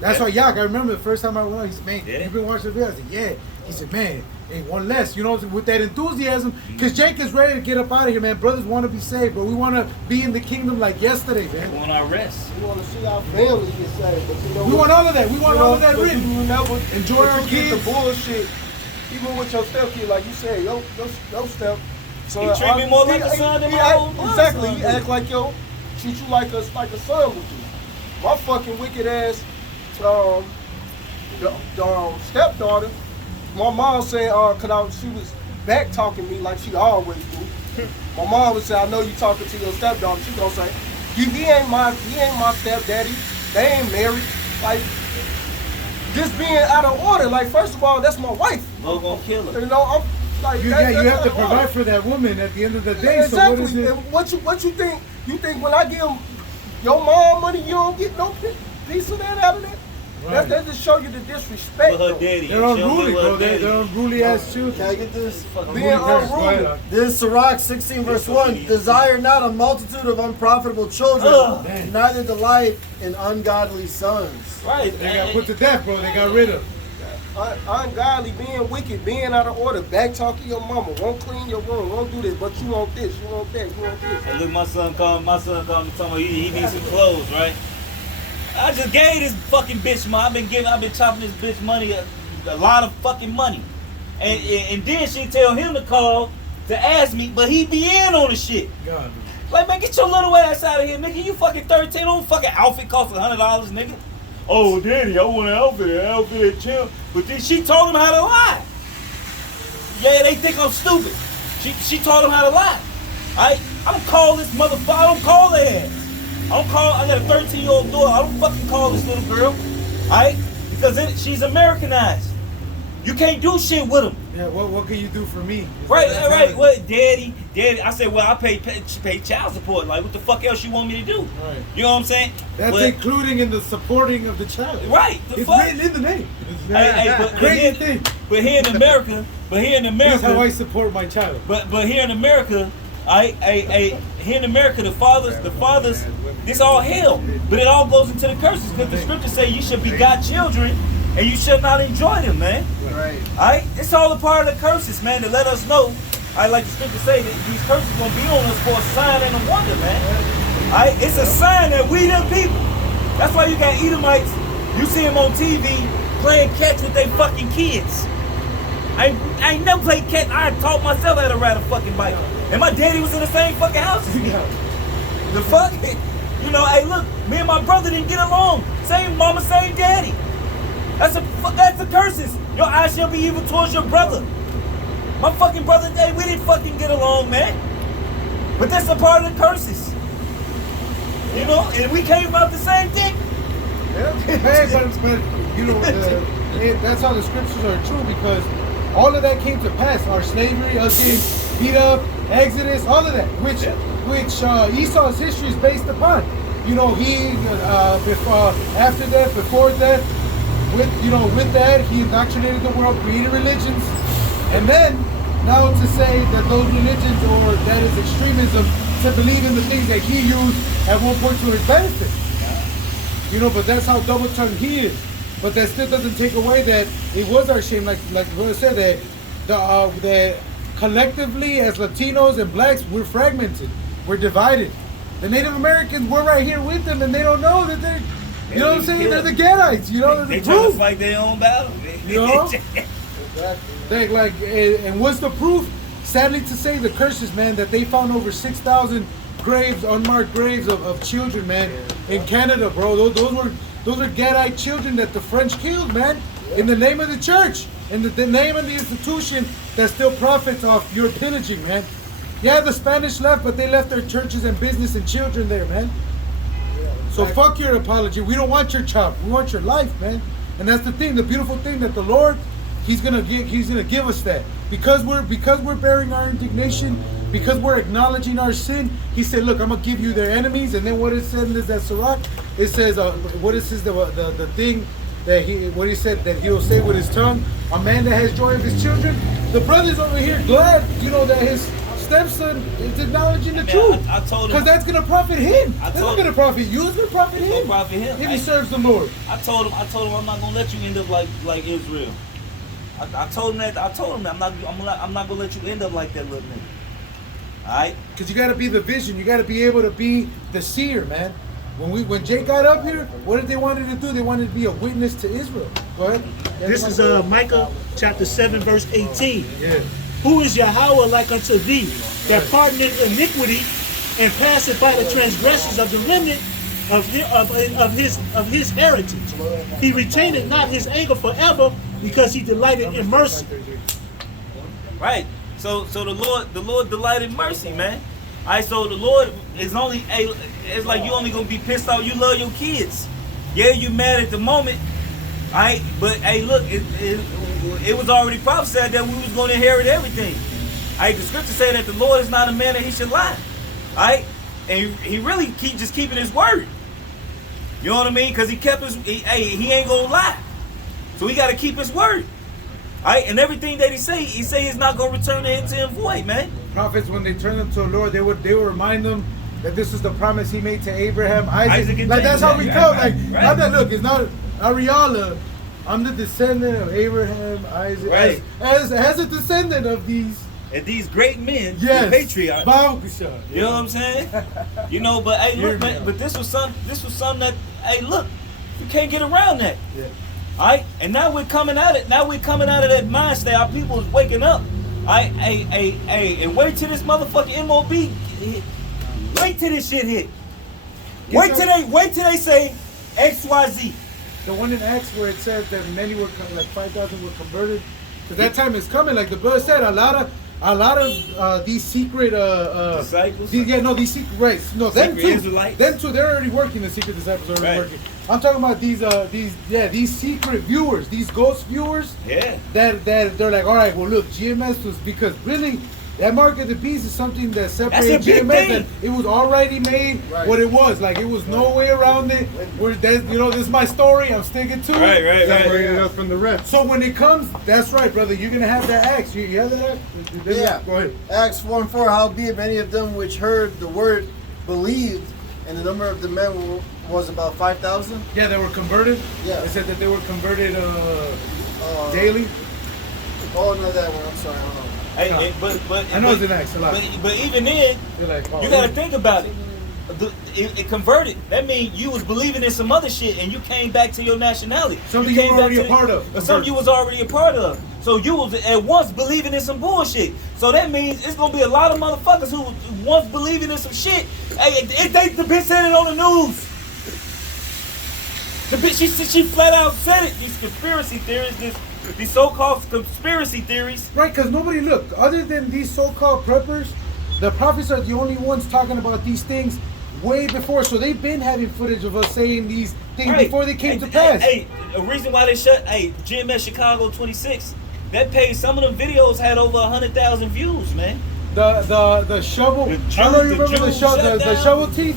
That's why Yak, I remember the first time I went, he said, man, you've been watching the video? I said, yeah. He said, man, hey, one less, you know, with that enthusiasm, because Jake is ready to get up out of here, man. Brothers want to be saved, but we want to be in the kingdom like yesterday, man. We want our rest. We want to see our families get saved. But you know, We want all of that. We want all of that written. You never Enjoy our get kids. the bullshit. Even with your stepkid, like you said, your step. So He treat me more like a son than my own Exactly. son. He act like treat you like a son would do. My fucking wicked ass the stepdaughter, my mom said, she was back talking me like she always do. My mom would say, I know you talking to your stepdaughter. She gonna say, he ain't my stepdaddy. They ain't married. Like, just being out of order. Like, first of all, that's my wife. Lord gonna kill her. You know, I'm like, You have to provide for that woman at the end of the day. Exactly. So what is it? What you think? You think when I give your mom money, you don't get no piece of that out of that? Right. That just show you the disrespect. With her daddy. They're unruly, bro. They're unruly ass children. Can I get this? Being unruly. This is Sirach 16 verse 1. Desire not a multitude of unprofitable children, neither delight in ungodly sons. Right. They got put to death, bro. They got rid of. Ungodly, being wicked, being out of order, back talking your mama, won't clean your room, won't do this, but you want this, you want that, you want this. And look, my son called me telling me he needs some clothes, right? I just gave this fucking bitch money. I've been chopping this bitch money, a lot of fucking money. And then she tell him to call to ask me, but he be in on the shit. God. Like, man, get your little ass out of here, nigga. You fucking 13, don't fucking outfit cost $100, nigga. Oh, daddy, I want an outfit at Chill. But then she told him how to lie. Yeah, they think I'm stupid. She taught him how to lie. I'm gonna call this motherfucker. I don't call her ass. I got a 13-year-old daughter. I don't fucking call this little girl. Because she's Americanized. You can't do shit with them. Yeah, what can you do for me? Right. What, daddy? I said, well, I pay child support. Like, what the fuck else you want me to do? Right. You know what I'm saying? That's including in the supporting of the child. Right. The it's fuck? written in the name. But here in America, That's how I support my child. But here in America, here in America, the fathers, this all hell. But it all goes into the curses because the scriptures say you should begot children and you should not enjoy them, man. Right. It's all a part of the curses, man, to let us know. Like the scripture say that these curses gonna be on us for a sign and a wonder, man. It's a sign that we them people. That's why you got Edomites. You see them on TV playing catch with their fucking kids. I ain't never played catch. I taught myself how to ride a fucking bike. And my daddy was in the same fucking house as me. The fuck? You know, hey, look, me and my brother didn't get along. Same mama, same daddy. That's the curses. Your eyes shall be evil towards your brother. My fucking brother, hey, we didn't fucking get along, man. But that's a part of the curses. You know, and we came out the same thing. Yeah, but you know, that's how the scriptures are true because all of that came to pass. Our slavery, us being beat up, Exodus, all of that, which Esau's history is based upon. You know, he after that, before that, with that, he indoctrinated the world, created religions, and then now to say that those religions or that is extremism to believe in the things that he used at one point to his benefit. You know, but that's how double-tongued he is. But that still doesn't take away that it was our shame, like the brother said, that collectively as Latinos and blacks, we're fragmented, we're divided. The Native Americans, we're right here with them, and they don't know that they're, you know what I'm saying? They're the Gadites, you know? They trying to fight their own battle. You know? And what's the proof? Sadly to say, the curses, man, that they found over 6,000 graves of children, man, in Canada, bro. Those were Gadite children that the French killed, man, in the name of the church, in the name of the institution that still profits off your pillaging, man. Yeah, the Spanish left, but they left their churches and business and children there, man. So fuck your apology. We don't want your chop. We want your life, man. And that's the thing, the beautiful thing, that the Lord, He's gonna give us that. Because we're bearing our indignation, because we're acknowledging our sin, He said, look, I'm gonna give you their enemies. And then what it said in that Sirach, it says, what it says, the thing that He said that He'll say with His tongue, a man that has joy of his children. The brothers over here glad, that his stepson is acknowledging the truth. I told him, because that's gonna profit him. That's not gonna profit you. It's gonna profit it's him. gonna profit him. If he serves the Lord. I told him I'm not gonna let you end up like Israel. I told him that I'm not gonna let you end up like that little nigga. All right? Because you gotta be the vision. You gotta be able to be the seer, man. When Jake got up here, what did they wanted to do? They wanted to be a witness to Israel. Go ahead. This is Micah chapter 7, verse 18. Yeah. Who is Yahweh like unto thee, that pardoneth iniquity and passeth by the transgressions of the remnant of his heritage? He retaineth not his anger forever, because he delighted in mercy. Right. So the Lord delighted in mercy, man. All right. So the Lord is only it's like you only gonna be pissed off. You love your kids. Yeah, you mad at the moment. All right. But hey, look, it was already prophesied that we was going to inherit everything. All right, the scripture say that the Lord is not a man that he should lie. All right, and he really just keeping his word. You know what I mean? Because he ain't gonna lie. So he got to keep his word. All right, and everything that he say he's not gonna return to him void, man. Prophets, when they turn them to the Lord, they would remind them that this is the promise He made to Abraham, Isaac. Like that's how we come. Like not that. Look, it's not Ariala. I'm the descendant of Abraham, Isaac, right. as a descendant of these. And these great men, yes, the patriarchs. You know what I'm saying? But hey, look, man, but this was something that, hey, look, you can't get around that. Yeah. All right, and now we're coming at it. Now we're coming out of that mind state. Our people is waking up. All right, and wait till this motherfucking MOB. Wait till this shit hit. Wait till they say XYZ. The one in Acts where it says that many were, like 5,000 were converted. Because that time is coming. Like the brother said, a lot of these secret disciples. These secret, right? No, them secret too. Israelites. Them too. They're already working. The secret disciples are already working. I'm talking about these secret viewers, these ghost viewers. Yeah. That they're like, all right, well look, GMS was, because really that mark of the beast is something that separates GMS. And it was already made what it was. Like it was no way around it. This is my story. I'm sticking to it. Right. Separated us from the rest. So when it comes, that's right, brother. You're gonna have that Acts. You have that Acts? Yeah. Go ahead. Acts 4:4. Howbeit many of them which heard the word believed, and the number of the men was about 5,000. Yeah, they were converted. Yeah. They said that they were converted daily. Oh no, that one. I'm sorry. Hold on. Hey, but I know it's an Acts a lot. But even then, you gotta think about it. It converted. That means you was believing in some other shit and you came back to your nationality. Something you were already a part of. Or something you was already a part of. So you was at once believing in some bullshit. So that means it's gonna be a lot of motherfuckers who once believing in some shit. Hey, the bitch said it on the news. The bitch, she flat out said it. These conspiracy theories, these so-called conspiracy theories. Right, because nobody looked. Other than these so-called preppers, the prophets are the only ones talking about these things way before. So they've been having footage of us saying these things before they came to pass. Hey, a reason why they shut, GMS Chicago 26, that page, some of them videos had over 100,000 views, man. The shovel. I don't remember the shovel teeth.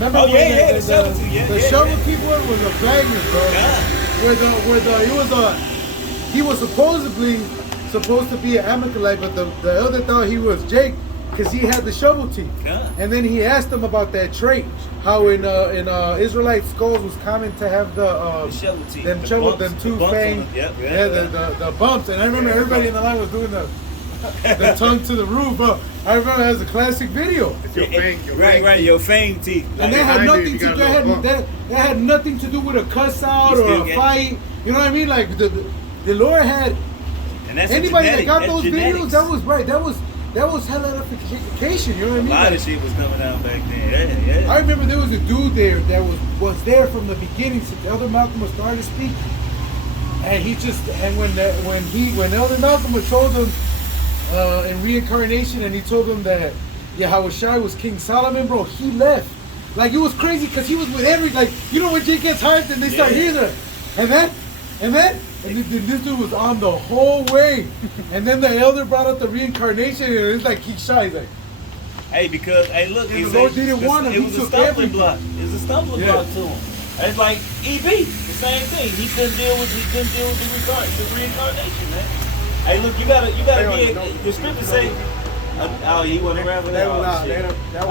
Remember the shovel teeth. The shovel teeth one was a banger, bro. He was supposed to be an Amalekite, but the elder thought he was Jake because he had the shovel teeth. Yeah. And then he asked him about that trait, how in Israelite skulls was common to have the shovel teeth, them two fangs, the bumps. And I remember everybody in the line was doing the tongue to the roof. I remember it was a classic video. Your fang teeth. And that had nothing to do with a cuss out or a fight. You know what I mean? Like the Lord had, and that's anybody that got those videos, that was right. that was hella edification. You know what I A mean? lot Like, of shit was coming out back then. Yeah. I remember there was a dude there that was there from the beginning since Elder Malcolm was started speaking, and he just when Elder Malcolm was told him in reincarnation, and he told him that Yahushua was King Solomon, bro, he left. Like it was crazy because he was with when Jake gets hyped and they start hearing that, and this dude was on the whole way, and then the elder brought up the reincarnation, and it's like he's shy, he's like. Hey, look, And the Lord didn't want him. It He was a took stumbling everything. block. It was a stumbling block to him. It's like EB, the same thing. He couldn't deal with the reincarnation, man. Hey, look, you gotta be. The scripture say. He wasn't rapping that. That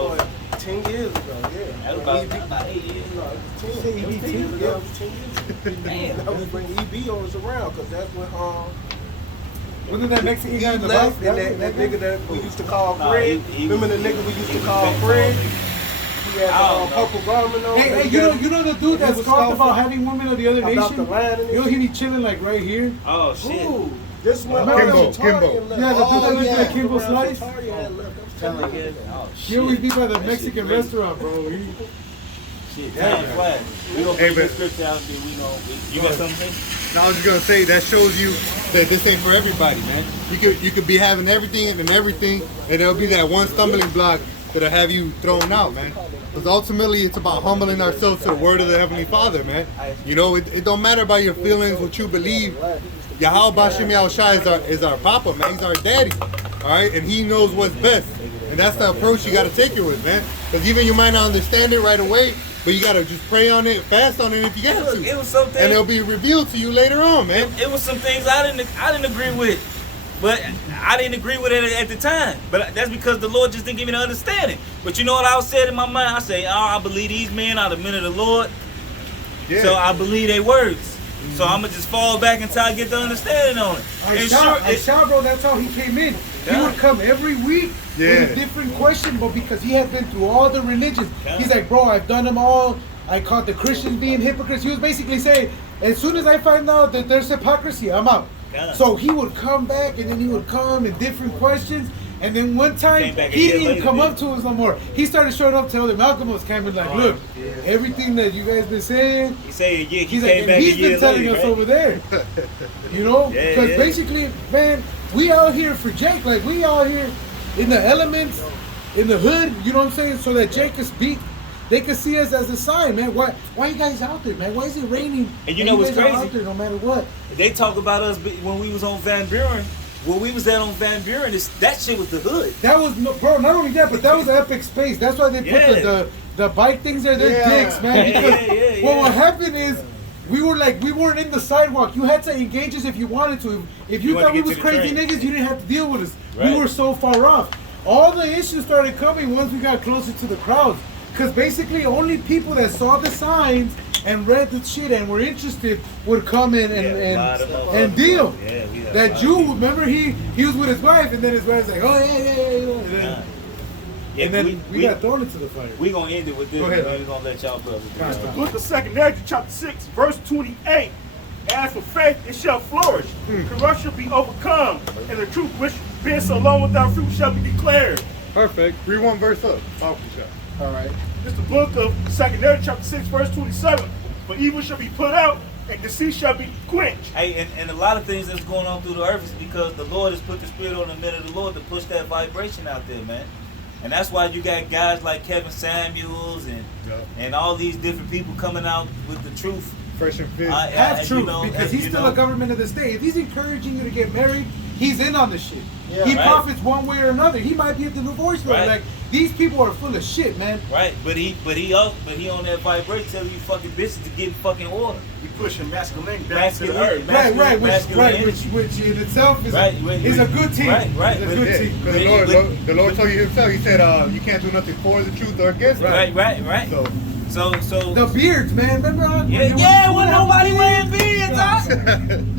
was 10 years ago, yeah. That was about 8 years ago. 10 years. Man, that was when EB was around, because that's when Wasn't that Mexican guy in the left, bus? and that nigga that we used to call Nah, Fred. he Remember the nigga we used to call Fred? He had the purple garment on. Hey, you know the dude that's talked about having women of the other About nation? the line and You know he be chilling like right here? Oh shit. Ooh, this one. Kimbo. Yeah, the dude that looks like Kimbo Slice. Oh He always be by the Mexican restaurant, bro. Shit, time flies. We gonna bring Hey, the scripture out there. You got something? No, I was just gonna say that shows you that this ain't for everybody, man. You could be having everything, and there'll be that one stumbling block that'll have you thrown out, man. Because ultimately, it's about humbling ourselves to the word of the Heavenly Father, man. You know, it don't matter about your feelings, what you believe. Yahweh Bashim Yahushua is our papa, man. He's our daddy, all right? And he knows what's best. And that's the approach you got to take it with, man. Because even you might not understand it right away, but you got to just pray on it, fast on it if you got to. It was something. And it'll be revealed to you later on, man. It was some things I didn't agree with, but I didn't agree with it at the time. But that's because the Lord just didn't give me the understanding. But you know what I said in my mind? I say, I believe these men are the men of the Lord. Yeah. So I believe their words. So I'm gonna just fall back until I get the understanding on it. Sean, bro, that's how he came in. He would come every week with a different question, but because he had been through all the religions, he's like, bro, I've done them all. I caught the Christians being hypocrites. He was basically saying, as soon as I find out that there's hypocrisy, I'm out. So he would come back, and then he would come in different questions. And then one time, he didn't even come up to us no more. He started showing up to Elder Malcolm was kind of like, look, everything that you guys been saying, he's like, and he's been telling us over there. You know? Because basically, man, we out here for Jake. Like, we out here in the elements, in the hood, you know what I'm saying? So that Jake can speak. They can see us as a sign, man. Why you guys out there, man? Why is it raining? And you know what's crazy? Out there no matter what. They talk about us when we was on Van Buren. When we was on Van Buren, that shit was the hood. That was bro. Not only that, but that was epic space. That's why they put the bike things there. They're dicks, man. Because what happened is we weren't in the sidewalk. You had to engage us if you wanted to. If you thought we was crazy niggas, you didn't have to deal with us. Right. We were so far off. All the issues started coming once we got closer to the crowds. Because basically, only people that saw the signs and read the shit and were interested would come in and deal. That Jew, remember, he was with his wife, and then his wife's like, oh yeah. And then we got thrown into the fire. We're going to end it with this. We're going to let y'all brothers. The book of 2 Ezra, chapter 6, verse 28. As for faith, it shall flourish. Corruption shall be overcome, and the truth which being so long without fruit shall be declared. Perfect. Read one verse up. All right. This is the book of 2 Ezra, chapter 6, verse 27. For evil shall be put out, and deceit shall be quenched. Hey, and a lot of things that's going on through the earth is because the Lord has put the Spirit on the men of the Lord to push that vibration out there, man. And that's why you got guys like Kevin Samuels and all these different people coming out with the truth. Fresh and fit. Half truth, because he's still a government of the state. If he's encouraging you to get married, he's in on the shit. Yeah, he profits one way or another. He might be at the divorce rate. Like, these people are full of shit, man. Right, but he on that vibrate telling you fucking bitches to get in fucking order. He pushing masculine back to the earth. Which in itself is a good team. Right. It's a good team. The Lord told you himself. He said, you can't do nothing for the truth or against it. Right. So the beards, man. Remember how? When nobody wearing beards,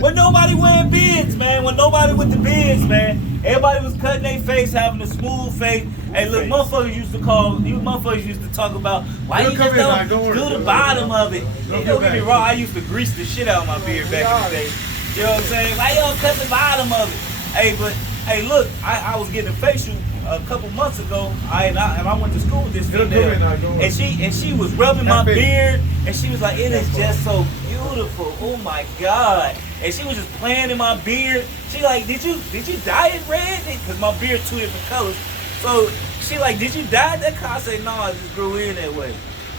When nobody wearing beards, man. When nobody with the beards, man. Everybody was cutting their face, having a smooth face. Hey, look, motherfuckers used to talk about why you just don't do the bottom of it. Don't get me wrong, I used to grease the shit out of my beard back in the day. You know what I'm saying? Why you don't cut the bottom of it? Hey, but hey, look, I was getting a facial a couple months ago. And I went to school with this female, and she was rubbing my beard, and she was like, "It is just so beautiful. Oh my God!" And she was just playing in my beard. She like, "Did you dye it red?" Because my beard's 2 different colors. So she like, "Did you dye that color?" I said, "No, I just grew in that way."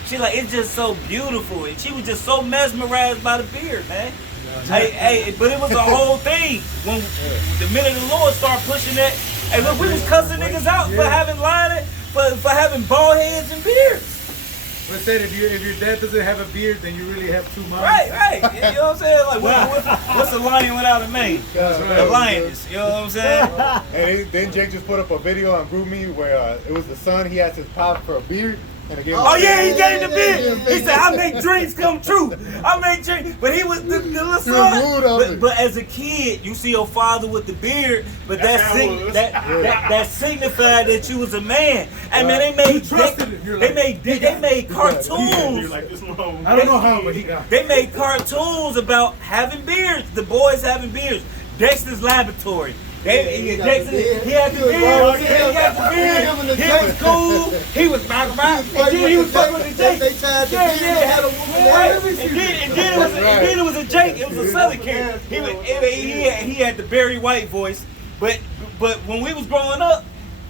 She like, "It's just so beautiful," and she was just so mesmerized by the beard, man. Hey, but it was a whole thing. When the minute the Lord started pushing that, hey, look, we was cussing niggas out for having lining, for having bald heads and beards. But said if your dad doesn't have a beard, then you really have 2 minds. Right. You know what I'm saying? Like, what's a lion without a mane? The lioness. You know what I'm saying? And then Jake just put up a video on GroupMe where it was the son. He asked his pop for a beard. And again, oh yeah, he gave the beard. He said, "I make dreams come true. I make dreams." But he was the little son. But as a kid, you see your father with the beard, but that signified that you was a man. And man, they made cartoons. I don't know how, but he got. They made cartoons about having beards. The boys having beards. Dexter's Laboratory. He had the beard. He was cool. He was rock. And then he was fucking with the Jake. And then it was a Jake. It was a Southern kid. He had the Barry White voice. But when we was growing up,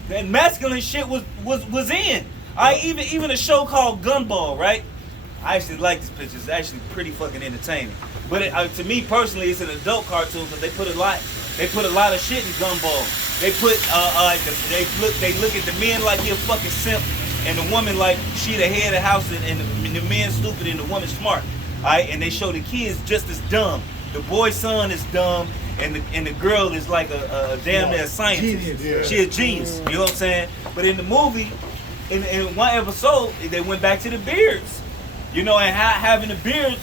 that masculine shit was in. Even a show called Gumball, right? I actually like this picture. It's actually pretty fucking entertaining. But to me personally, it's an adult cartoon because they put a lot of shit in Gumball. They look at the men like he a fucking simp, and the woman like she the head of the house, and the man stupid and the woman smart. Alright, and they show the kids just as dumb. The boy's son is dumb, and the girl is like a damn near scientist. Genius. She a genius. You know what I'm saying? But in the movie, in one episode, they went back to the beards. You know, and having the beards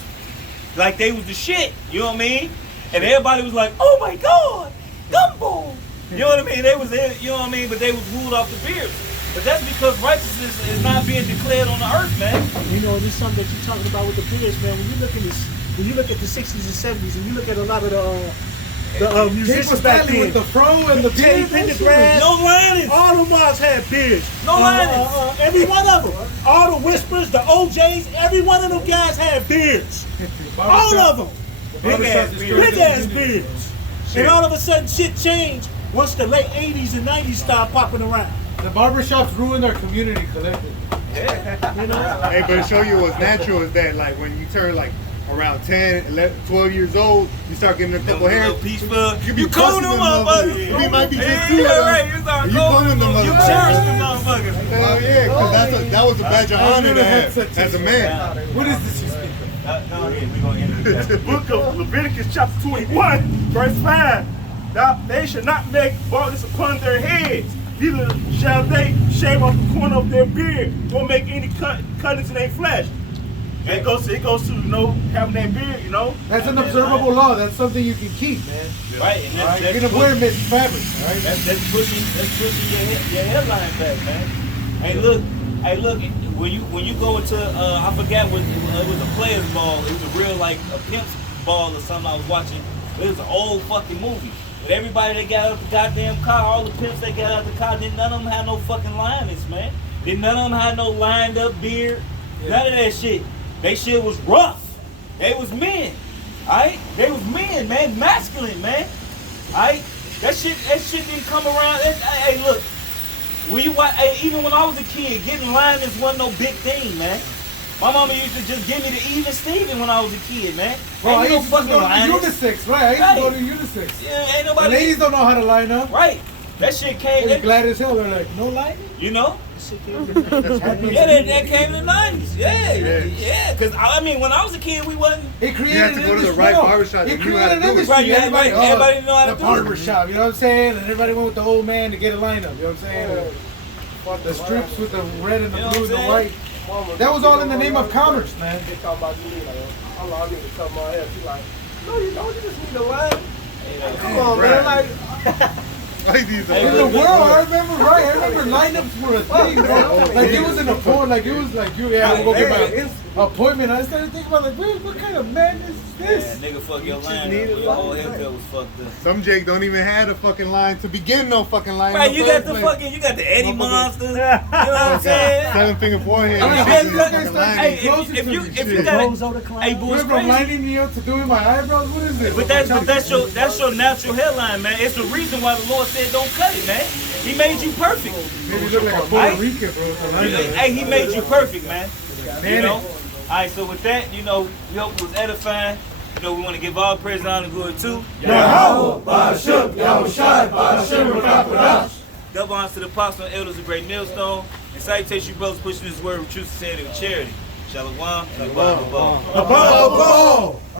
like they was the shit. You know what I mean? And everybody was like, "Oh my God, Gumball!" You know what I mean? They was, you know what I mean? But they was ruled off the beards. But that's because righteousness is not being declared on the earth, man. You know, this is something that you're talking about with the beards, man. When you look at the 60s and 70s, and you look at a lot of the musicians back then with the fro and the beard, no linings. All the moms had beards. No linings. Every one of them. All the Whispers, the OJs, every one of them guys had beards. All of them. Big ass beards. And all of a sudden shit changed once the late 80s and 90s started popping around. The barbershops ruined our community collectively. Yeah. You know? Hey, but to show you what's natural is that like when you turn like around 10, 11, 12 years old, you start getting a couple hairs. You combing them motherfuckers. We might be just two of them. Right. You start combing them motherfuckers. You cherish them motherfuckers. Hell yeah, because that was a badge of honor to have as a man. What is this you speak of? Go ahead, we're going to end That's the book of Leviticus chapter 21, verse 5. They shall not make baldness upon their heads, neither shall they shave off the corner of their beard, or make any cuttings in their flesh. And it goes to having that beard, you know. That's an observable law. That's something you can keep, man. Right, and that's you're gonna wear mixed fabric, right? That's pushing your hairline back, man. Hey, look. When you go into I forgot what it was, a player's ball. It was a real like a pimp's ball or something I was watching. It was an old fucking movie. But everybody that got out the goddamn car, all the pimps that got out the car, none of them had no fucking linings, man. None of them had no lined up beard. None of that shit. They shit was rough. They was men. Alright? They was men, man. Masculine, man. Alright? That shit didn't come around. Hey, look. Even when I was a kid, getting linings wasn't no big thing, man. My mama used to just give me the even Steven when I was a kid, man. Bro, I used to go to unisex, right? I used to go to unisex. Yeah, ain't nobody. The ladies don't know how to line up. Right. That shit came. They're glad as hell. They're like, no lining? You know? That came in the 90s. Yeah. Because, I mean, when I was a kid, we wasn't. It created you have to go to the right barbershop. It created an industry. Right, everybody know how to do it. The barbershop, you know what I'm saying? And everybody went with the old man to get a lineup, you know what I'm saying? The strips with the red and the blue and the white. That was all in the name of commerce, man. They talk about me, like, how long did it cut my hair? She's like, no, you don't. You just need a line. Come on, man. Like, Like these In the world, I remember, right? I remember lineups were a thing, bro. Like it was in a phone, like it was like you had to go get my appointment. I started thinking about like, what kind of madness is this? Yeah, nigga, fuck your line. Your whole haircut was fucked up. Some Jake don't even have a fucking line to begin no fucking line. Right, you got the fucking, you got the Eddie Monster. You know what I'm saying? 7-finger forehead. Hey, if you got hey, boo, it's crazy. Lining me up to doing my eyebrows. What is this? But that's your natural hairline, man. It's the reason why the Lord said don't cut it, man. He made you perfect. Maybe look like a Puerto Rican, bro. Hey, he made you perfect, man. You know? Alright, so with that, you know, we hope it was edifying. You know, we want to give all praise and honor and glory to Yahweh, Ba'ashem, Yahushai, Ba'ashem, Rakapadash. double honors to the apostles and elders of Great Millstone. And salutations, you brothers, pushing this word with truth, sincerity, and charity. Shalom. Shalom.